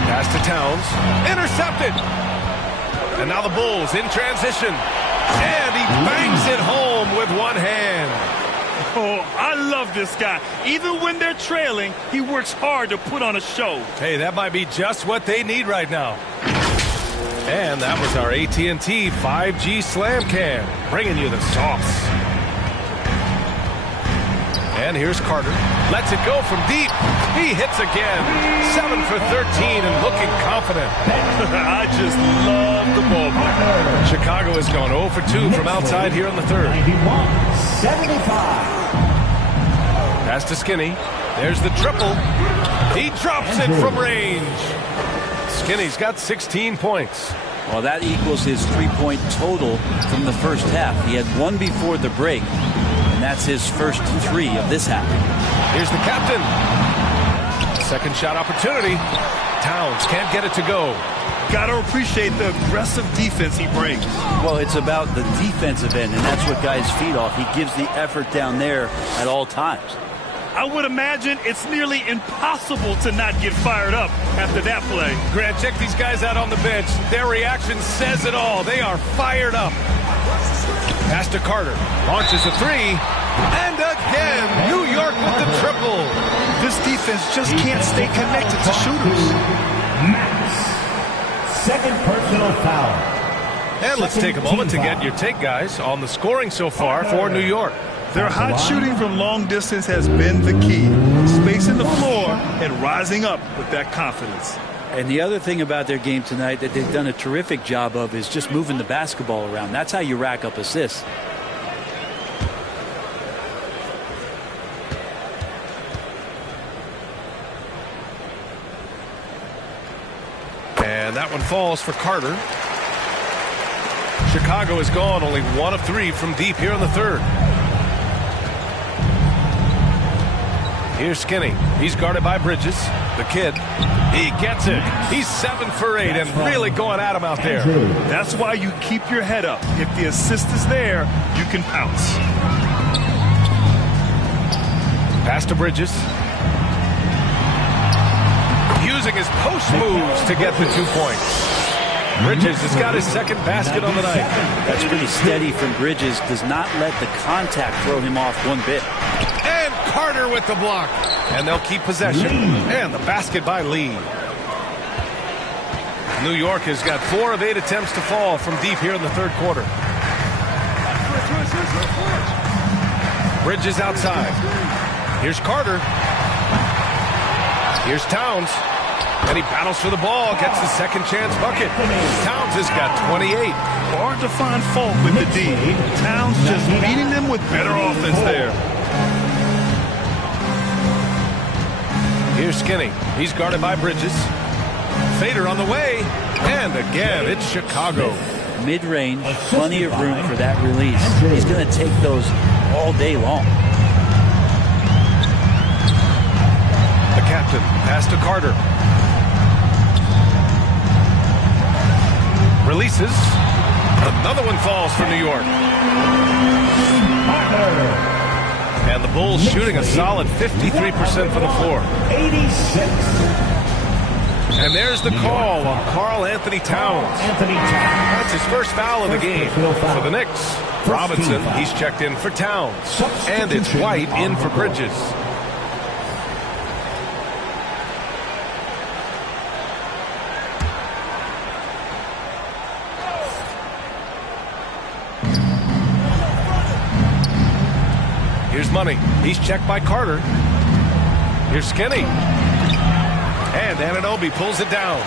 Pass to Towns. Intercepted. And now the Bulls in transition. And he bangs it home with one hand. Oh, I love this guy. Even when they're trailing, he works hard to put on a show. Hey, that might be just what they need right now. And that was our AT&T 5G Slam Can, bringing you the sauce. And here's Carter. Lets it go from deep. He hits again. 7 for 13 and looking confident. I just love the ball. Chicago has gone 0 for 2 from outside here in the third. 75. Pass to Skinny. There's the triple. He drops it from range. Skinny's got 16 points. Well, that equals his three-point total from the first half. He had one before the break. That's his first 3 of this half. Here's the captain. Second shot opportunity. Towns can't get it to go. Got to appreciate the aggressive defense he brings. Well, it's about the defensive end, and that's what guys feed off. He gives the effort down there at all times. I would imagine it's nearly impossible to not get fired up after that play. Grant, check these guys out on the bench. Their reaction says it all. They are fired up. Pass to Carter. Launches a 3. And again, New York with the triple. This defense just can't stay connected to shooters. Max. Second personal foul. And let's take a moment to get your take, guys, on the scoring so far for New York. Their hot shooting from long distance has been the key. Spacing the floor and rising up with that confidence. And the other thing about their game tonight that they've done a terrific job of is just moving the basketball around. That's how you rack up assists. And that one falls for Carter. Chicago is gone only 1 of 3 from deep here in the third. Here's Skinny. He's guarded by Bridges. The kid. He gets it. He's 7 for 8 and really going at him out there. That's why you keep your head up. If the assist is there, you can pounce. Pass to Bridges. Using his post moves to get the 2 points. Bridges has got his second basket on the night. That's pretty steady from Bridges. Does not let the contact throw him off one bit. And Carter with the block. And they'll keep possession. And the basket by Lee. New York has got 4 of 8 attempts to fall from deep here in the third quarter. Bridges outside. Here's Carter. Here's Towns. And he battles for the ball, gets the second chance bucket. Towns has got 28. Hard to find fault with the D. Towns just beating them with better offense there. Here's Skinny. He's guarded by Bridges. Fader on the way. And again, it's Chicago. Mid-range, plenty of room for that release. He's going to take those all day long. The captain, pass to Carter. Releases. Another one falls for New York. And the Bulls shooting a solid 53% from the floor. 86. And there's the call on Karl Anthony Towns. That's his first foul of the game. For the Knicks, Robinson, he's checked in for Towns. And it's White in for Bridges. Here's Money. He's checked by Carter. Here's Skinny. And Anunoby pulls it down.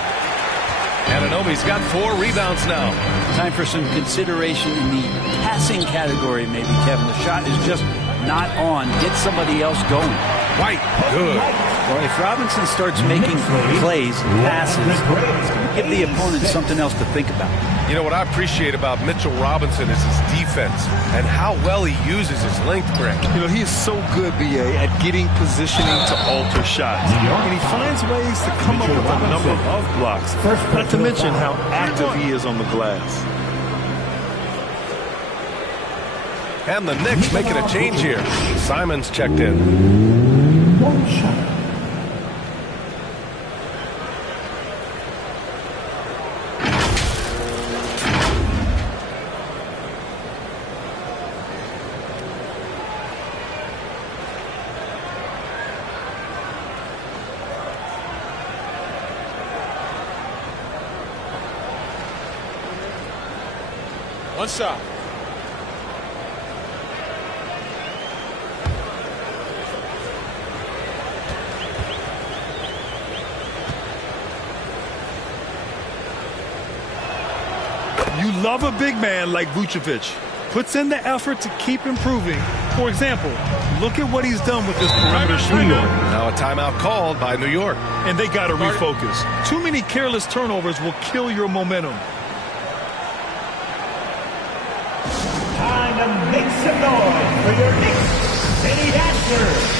Anunoby's got 4 rebounds now. Time for some consideration in the passing category, maybe, Kevin. The shot is just not on. Get somebody else going. White, good. Well, if Robinson starts making plays, passes, it's going to give the opponent something else to think about. You know, what I appreciate about Mitchell Robinson is his defense and how well he uses his length, Greg. You know, he is so good, B.A., at getting positioning to alter shots. And he finds ways to come up with a number of blocks, not to mention how active he is on the glass. And the Knicks making a change here. Simon's checked in. One shot. One shot. You love a big man like Vucevic. Puts in the effort to keep improving. For example, look at what he's done with this perimeter shooting. Now a timeout called by New York. And they got to refocus. Too many careless turnovers will kill your momentum. Time to make some noise for your Knicks City Dancers.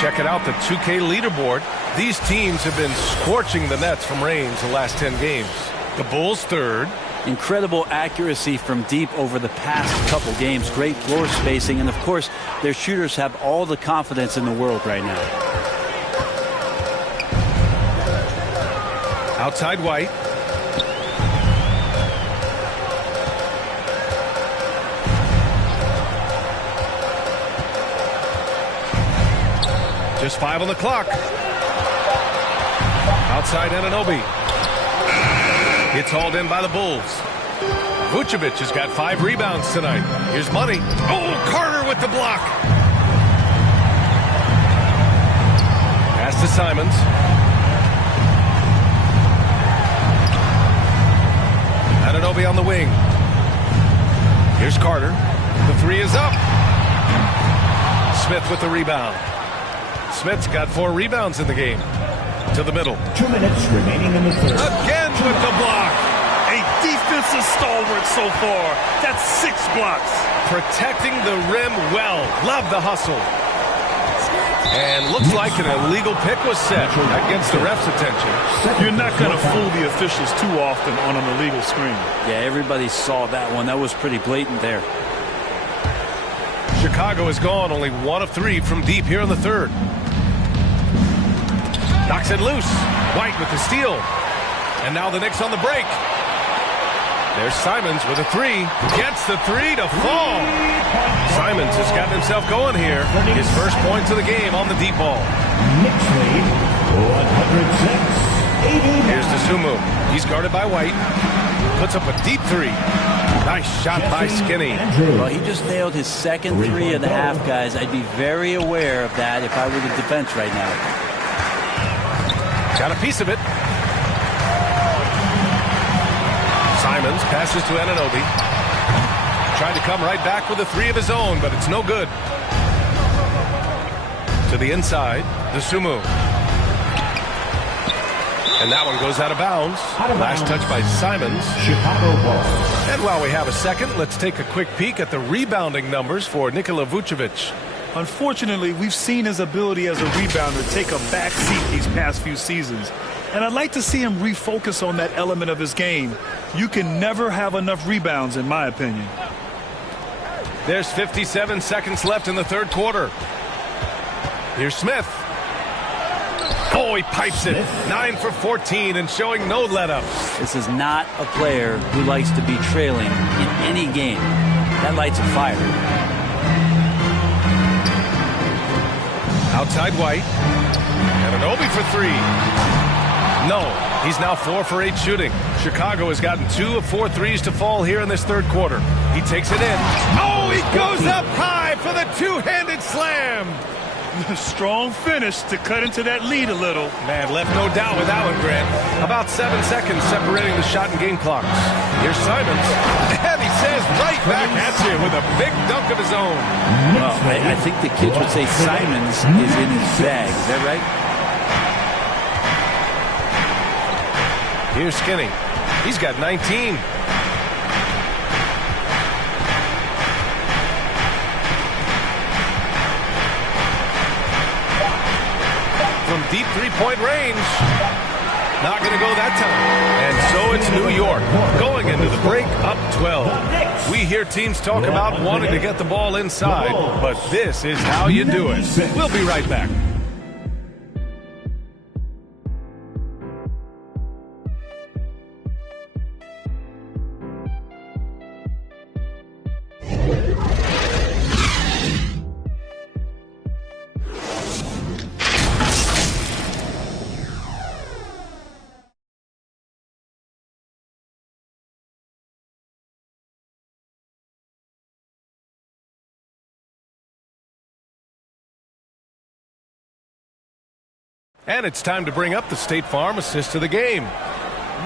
Check it out, the 2K leaderboard. These teams have been scorching the nets from range the last 10 games. The Bulls third. Incredible accuracy from deep over the past couple games. Great floor spacing. And, of course, their shooters have all the confidence in the world right now. Outside White. Just 5 on the clock. Outside Anunoby. It's hauled in by the Bulls. Vucevic has got 5 rebounds tonight. Here's Money. Oh, Carter with the block. Pass to Simons. Anunoby on the wing. Here's Carter. The 3 is up. Smith with the rebound. Smith's got 4 rebounds in the game. To the middle. 2 minutes remaining in the third. Again with the block. A defensive stalwart so far. That's 6 blocks. Protecting the rim well. Love the hustle. And looks like an illegal pick was set against the ref's attention. You're not going to fool the officials too often on an illegal screen. Yeah, everybody saw that one. That was pretty blatant there. Chicago is gone, only 1 of 3 from deep here in the third. Knocks it loose. White with the steal. And now the Knicks on the break. There's Simons with a 3. Gets the 3 to fall. Simons has gotten himself going here. His first points of the game on the deep ball. Knicks lead 106-89. Here's Dosunmu. He's guarded by White. Puts up a deep 3. Nice shot by Skinny. Well, he just nailed his second 3 of the half, guys. I'd be very aware of that if I were the defense right now. Got a piece of it. Simons passes to Anunoby. Trying to come right back with a 3 of his own, but it's no good. To the inside, Dosunmu. And that one goes out of bounds. Last touch by Simons. Chicago ball. And while we have a second, let's take a quick peek at the rebounding numbers for Nikola Vucevic. Unfortunately, we've seen his ability as a rebounder take a back seat these past few seasons. And I'd like to see him refocus on that element of his game. You can never have enough rebounds, in my opinion. There's 57 seconds left in the third quarter. Here's Smith. Oh, he pipes it. 9 for 14 and showing no let-up. This is not a player who likes to be trailing in any game. That lights a fire. Outside White. Anunoby for 3. No, he's now 4 for 8 shooting. Chicago has gotten 2 of 4 threes to fall here in this third quarter. He takes it in. Oh, he goes up high for the 2-handed slam. Strong finish to cut into that lead a little. Man, left no doubt with that one, Grant. About 7 seconds separating the shot and game clocks. Here's Simons. And he says right back at you with a big dunk of his own. Well, I think the kids would say Simons is in his bag. Is that right? Here's Skinny. He's got 19. From deep three-point range. Not going to go that time. And so it's New York going into the break up 12. We hear teams talk about wanting to get the ball inside, but this is how you do it. We'll be right back. And it's time to bring up the State Farm assist to the game.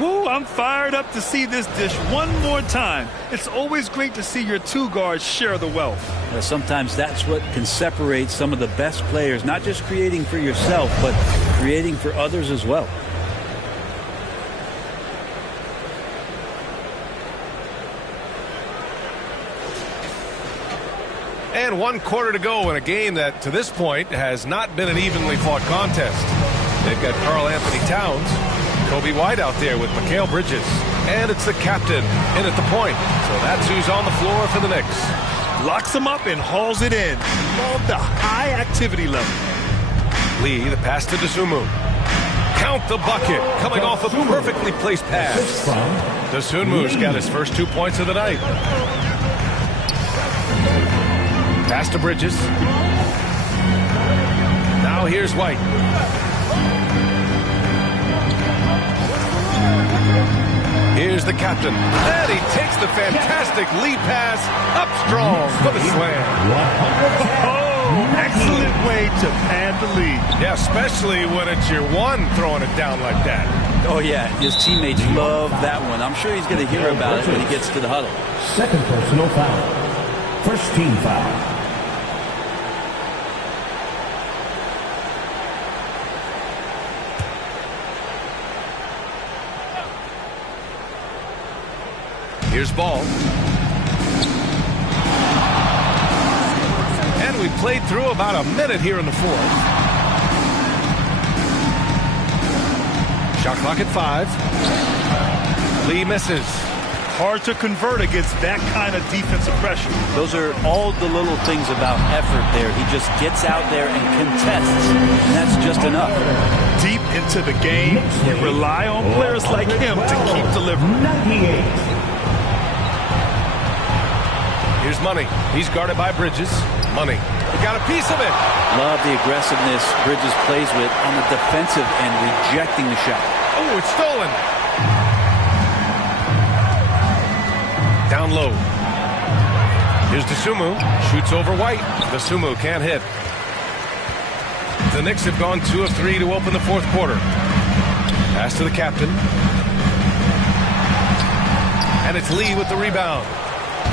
Woo, I'm fired up to see this dish one more time. It's always great to see your 2 guards share the wealth. Sometimes that's what can separate some of the best players, not just creating for yourself, but creating for others as well. And 1 quarter to go in a game that, to this point, has not been an evenly fought contest. They've got Karl Anthony Towns, Kobe White out there with Mikal Bridges. And it's the captain in at the point. So that's who's on the floor for the Knicks. Locks him up and hauls it in. Love the high activity level. Lee, the pass to Dosunmu. Count the bucket, coming off a perfectly placed pass. Dosunmu's got his first 2 points of the night. Pass to Bridges. Now here's White. Here's the captain. And he takes the fantastic lead pass up strong for the slam. Excellent way to pad the lead. Yeah, especially when it's your one throwing it down like that. Oh, yeah. His teammates love that one. I'm sure he's going to hear about it when he gets to the huddle. Second personal foul. First team foul. Here's Ball. And we played through about a minute here in the fourth. Shot clock at 5. Lee misses. Hard to convert against that kind of defensive pressure. Those are all the little things about effort there. He just gets out there and contests, and that's just enough. Deep into the game, you rely on players like him to keep delivering. Here's Money. He's guarded by Bridges. Money. He got a piece of it. Love the aggressiveness Bridges plays with on the defensive end, rejecting the shot. Oh, it's stolen. Down low. Here's Dosunmu. Shoots over White. Dosunmu can't hit. The Knicks have gone 2 of 3 to open the fourth quarter. Pass to the captain. And it's Lee with the rebound.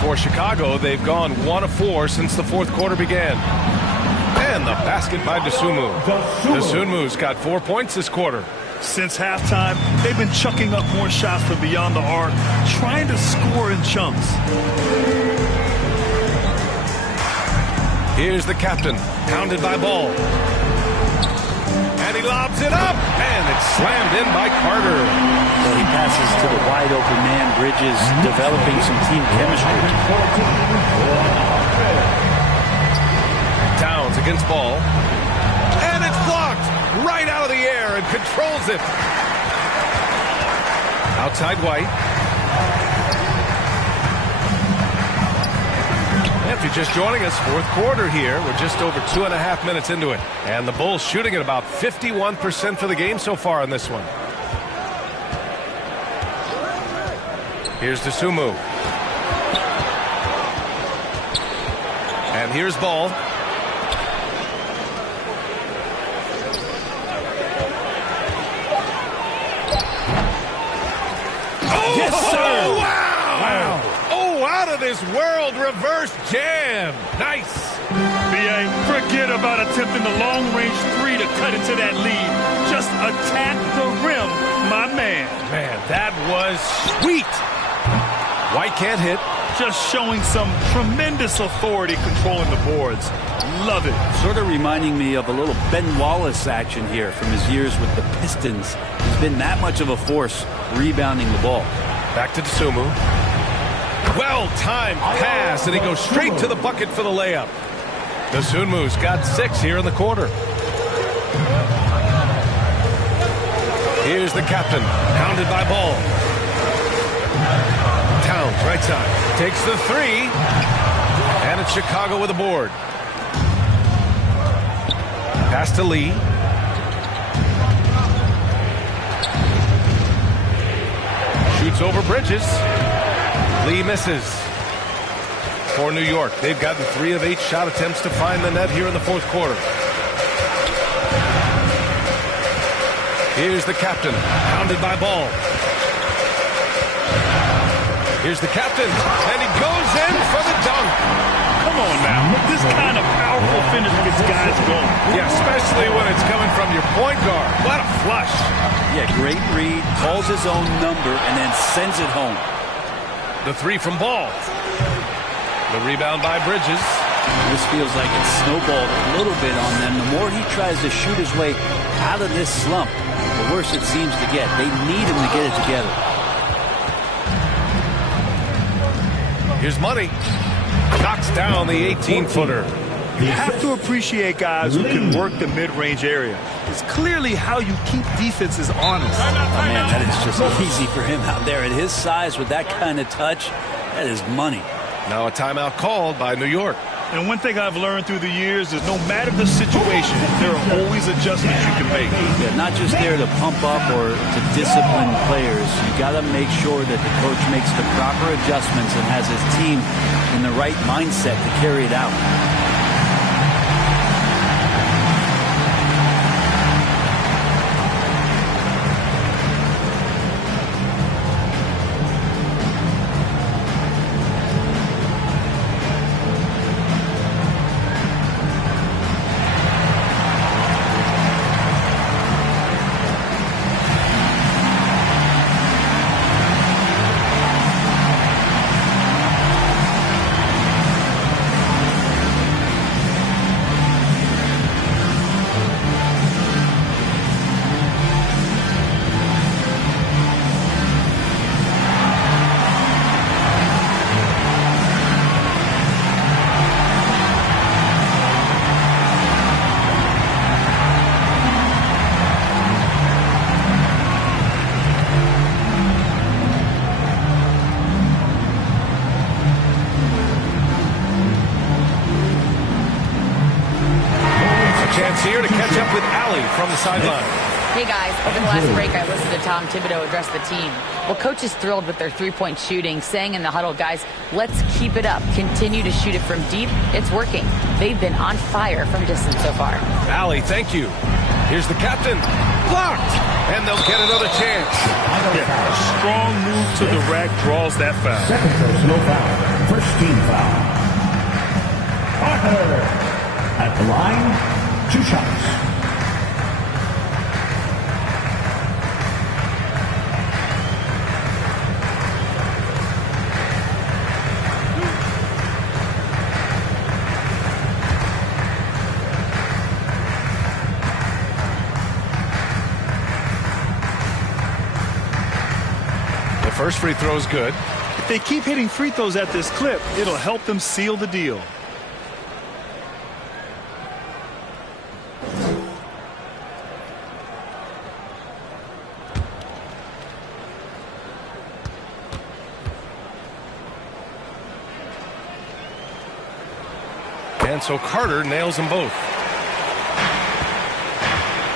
For Chicago, they've gone 1 of 4 since the fourth quarter began. And the basket by Dosunmu. Dosunmu's got 4 points this quarter. Since halftime, they've been chucking up more shots from beyond the arc, trying to score in chunks. Here's the captain, pounded by Ball. And he lobs it up, and it's slammed in by Carter. So he passes to the wide open man, Bridges, developing some team chemistry. Towns against Ball. And it's blocked right out of the air and controls it. Outside White. If you're just joining us, fourth quarter here. We're just over 2.5 minutes into it. And the Bulls shooting at about 51% for the game so far in this one. Here's Dosunmu. And here's Ball. Oh, yes, sir! Oh, wow! Oh, out of this world reverse jam. Nice. B.A., forget about attempting the long-range 3 to cut into that lead. Just attack the rim, my man. Man, that was sweet. White can't hit. Just showing some tremendous authority controlling the boards. Love it. Sort of reminding me of a little Ben Wallace action here from his years with the Pistons. He's been that much of a force rebounding the ball. Back to Dosunmu. Well-timed pass, and he goes straight to the bucket for the layup. Dosunmu's got 6 here in the quarter. Here's the captain, pounded by Ball. Towns, right side, takes the 3, and it's Chicago with a board. Pass to Lee. Shoots over Bridges. Lee misses. For New York, they've gotten 3 of 8 shot attempts to find the net here in the fourth quarter. Here's the captain, pounded by Ball. Here's the captain, and he goes in for the dunk. Come on now. This kind of powerful finish gets guys going. Yeah, especially when it's coming from your point guard. What a flush. Yeah, great read, calls his own number, and then sends it home. The 3 from Ball. The rebound by Bridges. This feels like it's snowballed a little bit on them. The more he tries to shoot his way out of this slump, the worse it seems to get. They need him to get it together. Here's Money. Knocks down the 18-footer. You have to appreciate guys who can work the mid-range area. It's clearly how you keep defenses honest. Oh, man, that is just easy for him out there. At his size, with that kind of touch, that is money. Now a timeout called by New York. And one thing I've learned through the years is no matter the situation, there are always adjustments you can make. Yeah, not just there to pump up or to discipline players. You got to make sure that the coach makes the proper adjustments and has his team in the right mindset to carry it out. Here to catch up with Allie from the sideline. Hey guys, over the last break I listened to Tom Thibodeau address the team. Well, coach is thrilled with their three-point shooting, saying in the huddle, guys, let's keep it up. Continue to shoot it from deep. It's working. They've been on fire from distance so far. Allie, thank you. Here's the captain. Blocked. And they'll get another chance. Yeah, a strong move to the rack draws that foul. Second personal foul. First team foul. Carter at the line. 2 shots. The first free throw is good. If they keep hitting free throws at this clip, it'll help them seal the deal. And so Carter nails them both.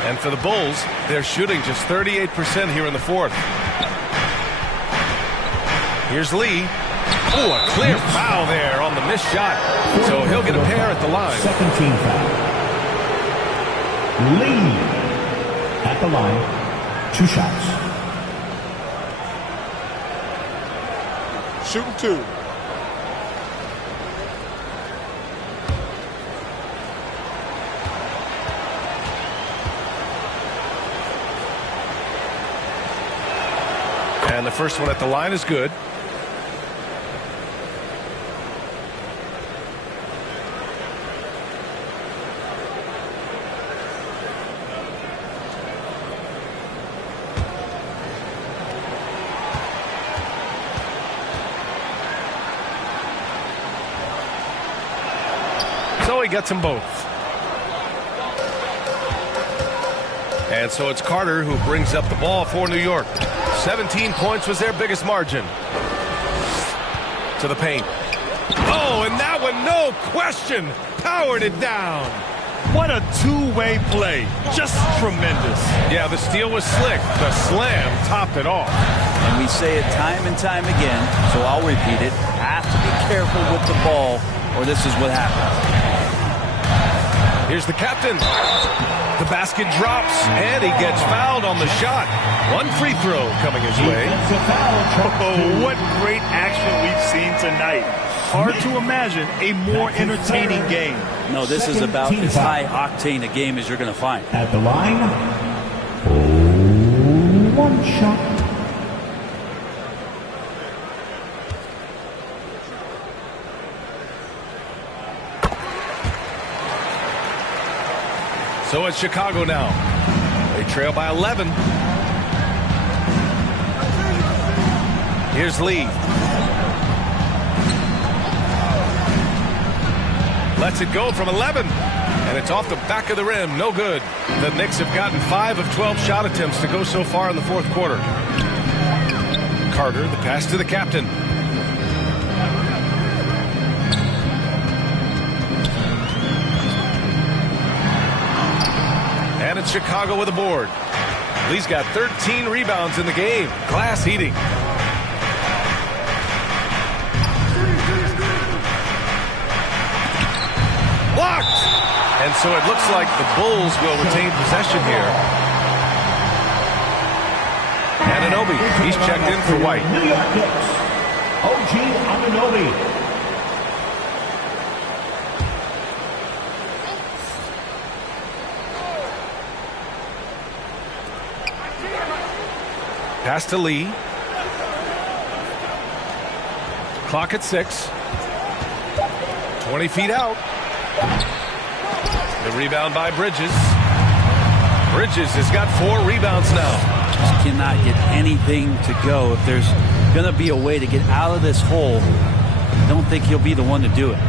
And for the Bulls, they're shooting just 38% here in the fourth. Here's Lee. Oh, a clear foul there on the missed shot. So he'll get a pair at the line. Second team foul. Lee at the line. 2 shots. Shooting 2. And the first one at the line is good. So he gets them both. And so it's Carter who brings up the ball for New York. 17 points was their biggest margin. To the paint. Oh, and that one, no question, powered it down. What a two-way play. Just tremendous. Yeah, the steal was slick. The slam topped it off. And we say it time and time again, so I'll repeat it. Have to be careful with the ball, or this is what happens. Here's the captain. The basket drops, and he gets fouled on the shot. One free throw coming his way. Oh, what great action we've seen tonight. Hard to imagine a more entertaining game. No, this is about as high-octane a game as you're going to find. At the line. 1 shot. So it's Chicago now. They trail by 11. Here's Lee. Lets it go from 11. And it's off the back of the rim. No good. The Knicks have gotten 5 of 12 shot attempts to go so far in the fourth quarter. Carter, the pass to the captain. And it's Chicago with a board. Lee's got 13 rebounds in the game. Glass eating. Blocked! And so it looks like the Bulls will retain possession here. Anunoby, he's checked in for White. New York Knicks, OG Anunoby. Pass to Lee. Clock at 6. 20 feet out. The rebound by Bridges. Bridges has got 4 rebounds now. Just cannot get anything to go. If there's going to be a way to get out of this hole, I don't think he'll be the one to do it.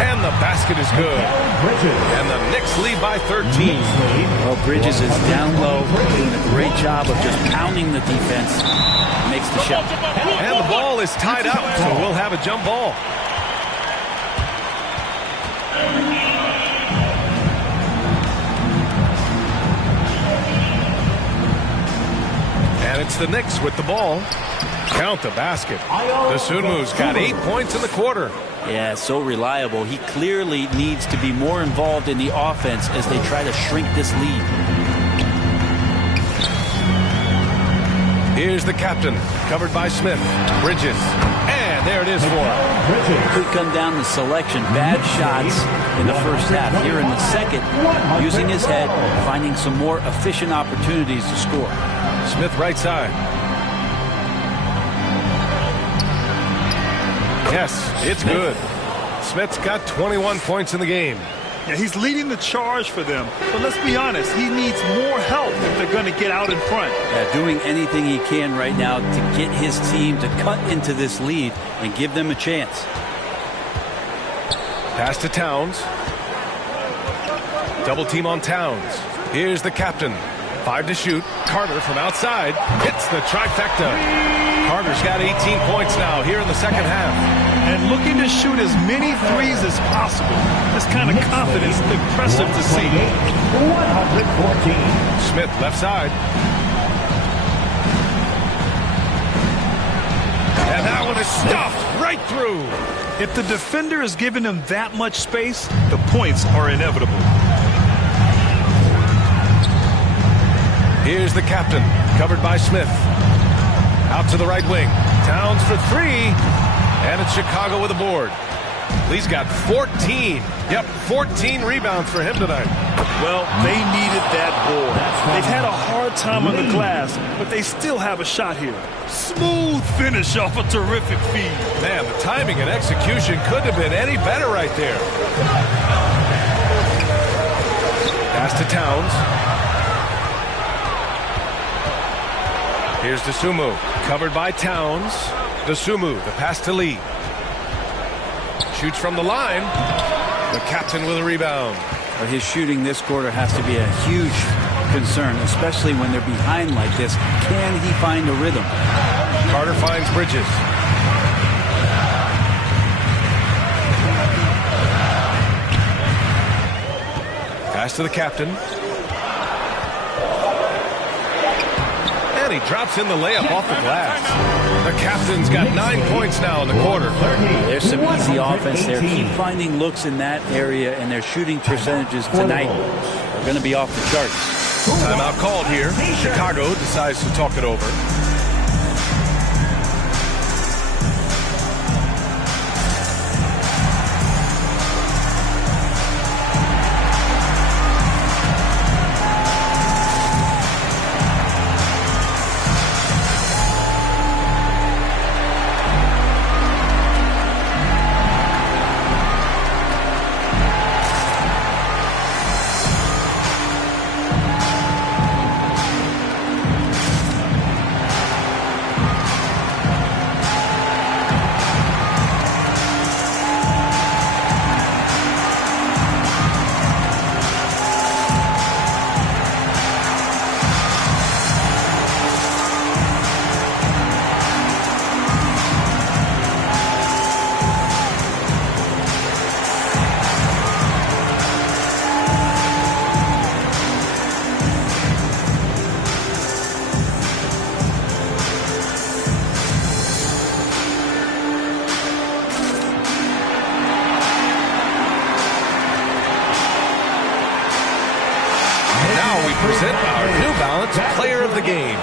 And the basket is good. And the Knicks lead by 13. Well, Bridges is down low, doing a great job of just pounding the defense. Makes the shot. And the ball is tied up, so we'll have a jump ball. And it's the Knicks with the ball. Count the basket. Dosunmu's got 8 points in the quarter. Yeah, so reliable. He clearly needs to be more involved in the offense as they try to shrink this lead. Here's the captain, covered by Smith. Bridges. And there it is for him. Could come down to selection. Bad shots in the first half. Here in the second, using his head, finding some more efficient opportunities to score. Smith right side. Yes, it's good. Smith's got 21 points in the game. Yeah, he's leading the charge for them. But let's be honest, he needs more help if they're going to get out in front. Yeah, doing anything he can right now to get his team to cut into this lead and give them a chance. Pass to Towns. Double team on Towns. Here's the captain. 5 to shoot. Carter from outside hits the trifecta. Carter's got 18 points now here in the second half. And looking to shoot as many threes as possible. This kind of confidence is impressive to see. 114. Smith left side. And that one is stuffed right through. If the defender is giving him that much space, the points are inevitable. Here's the captain, covered by Smith. Out to the right wing. Towns for 3. And it's Chicago with a board. Lee's got 14. Yep, 14 rebounds for him tonight. Well, they needed that board. They've had a hard time on the glass, but they still have a shot here. Smooth finish off a terrific feed. Man, the timing and execution couldn't have been any better right there. Pass to Towns. Here's Dosunmu, covered by Towns. Dosunmu, the pass to Lee. Shoots from the line. The captain with a rebound. Well, his shooting this quarter has to be a huge concern, especially when they're behind like this. Can he find a rhythm? Carter finds Bridges. Pass to the captain. He drops in the layup off the glass. The captain's got 9 points now in the quarter. There's some easy offense there. Keep finding looks in that area, and their shooting percentages tonight are going to be off the charts. Timeout called here. Chicago decides to talk it over. Talents Player of the Game.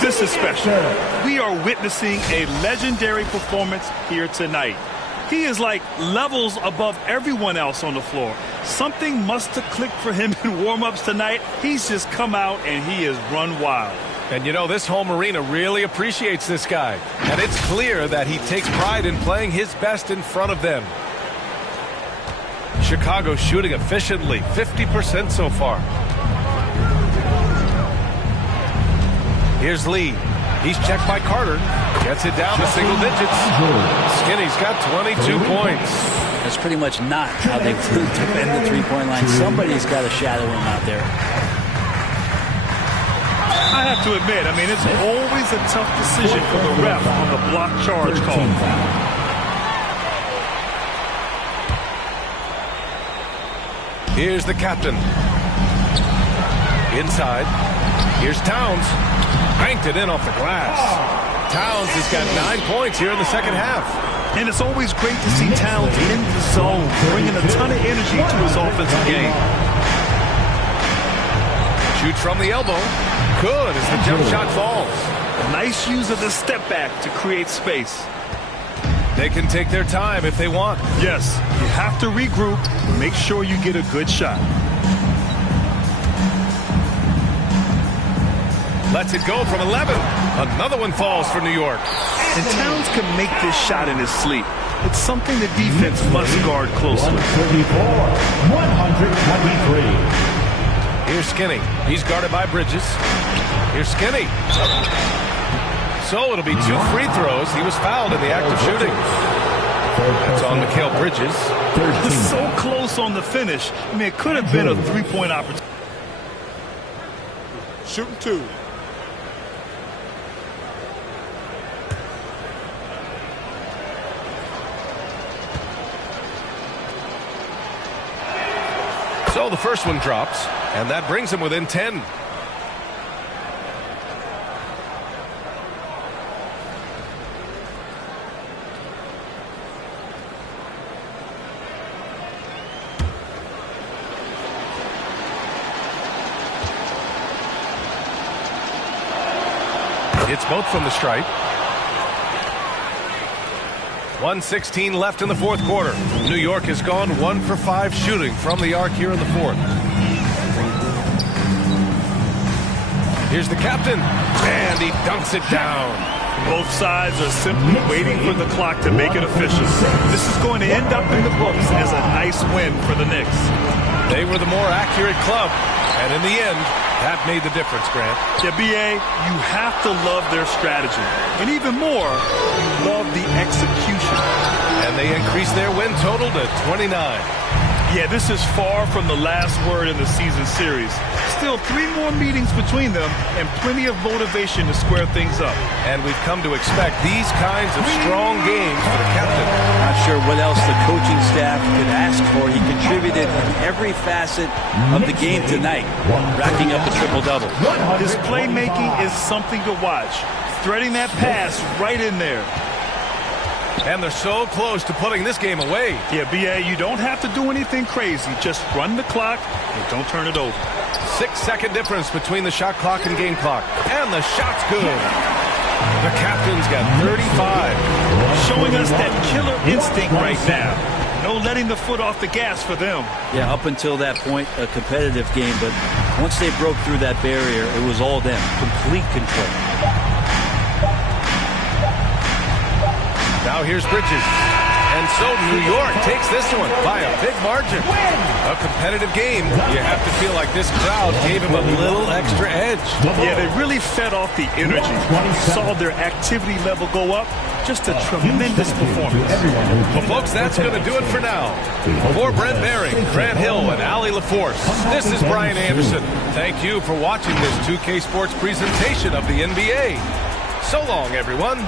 This is special. We are witnessing a legendary performance here tonight. He is like levels above everyone else on the floor. Something must have clicked for him in warm-ups tonight. He's just come out and he has run wild. And you know, this home arena really appreciates this guy. And it's clear that he takes pride in playing his best in front of them. Chicago shooting efficiently, 50% so far. Here's Lee. He's checked by Carter. Gets it down to single digits. Skinny's got 22 points. That's pretty much not how they defend the three-point line. Somebody's got to shadow him out there. I have to admit, it's always a tough decision for the ref on the block charge call. Here's the captain. Inside. Here's Towns. Banked it in off the glass. Towns has got 9 points here in the second half. And it's always great to see Towns in the zone, bringing a ton of energy to his offensive game. Shoots from the elbow. Good as the jump shot falls. Nice use of the step back to create space. They can take their time if they want. Yes, you have to regroup. Make sure you get a good shot. Lets it go from 11. Another one falls for New York. And Towns can make this shot in his sleep. It's something the defense must guard closely. 134-123. Here's Skinny. He's guarded by Bridges. Here's Skinny. So it'll be 2 free throws. He was fouled in the act of shooting. That's on Mikal Bridges. So close on the finish. It could have been a three-point opportunity. Shooting 2. So the first one drops, and that brings him within 10. It's both from the stripe. 1:16 left in the fourth quarter. New York has gone 1 for 5 shooting from the arc here in the fourth. Here's the captain, and he dunks it down. Both sides are simply waiting for the clock to make it official. This is going to end up in the books as a nice win for the Knicks. They were the more accurate club, and in the end, that made the difference, Grant. Yeah, B.A., you have to love their strategy. And even more, you love the execution. And they increased their win total to 29. Yeah, this is far from the last word in the season series. Still 3 more meetings between them and plenty of motivation to square things up. And we've come to expect these kinds of strong games for the captain. Not sure what else the coaching staff could ask for. He contributed in every facet of the game tonight, racking up a triple-double. His playmaking is something to watch. Threading that pass right in there. And they're so close to putting this game away. Yeah, B.A., you don't have to do anything crazy. Just run the clock and don't turn it over. 6-second difference between the shot clock and game clock. And the shot's good. The captain's got 35. Showing us that killer instinct right now. No letting the foot off the gas for them. Yeah, up until that point, a competitive game. But once they broke through that barrier, it was all them. Complete control. Now here's Bridges. And so New York takes this one by a big margin. A competitive game. You have to feel like this crowd gave him a little extra edge. Yeah, they really fed off the energy. Saw their activity level go up. Just a tremendous performance. Well, folks, that's going to do it for now. For Brent Behring, Grant Hill, and Allie LaForce, this is Brian Anderson. Thank you for watching this 2K Sports presentation of the NBA. So long, everyone.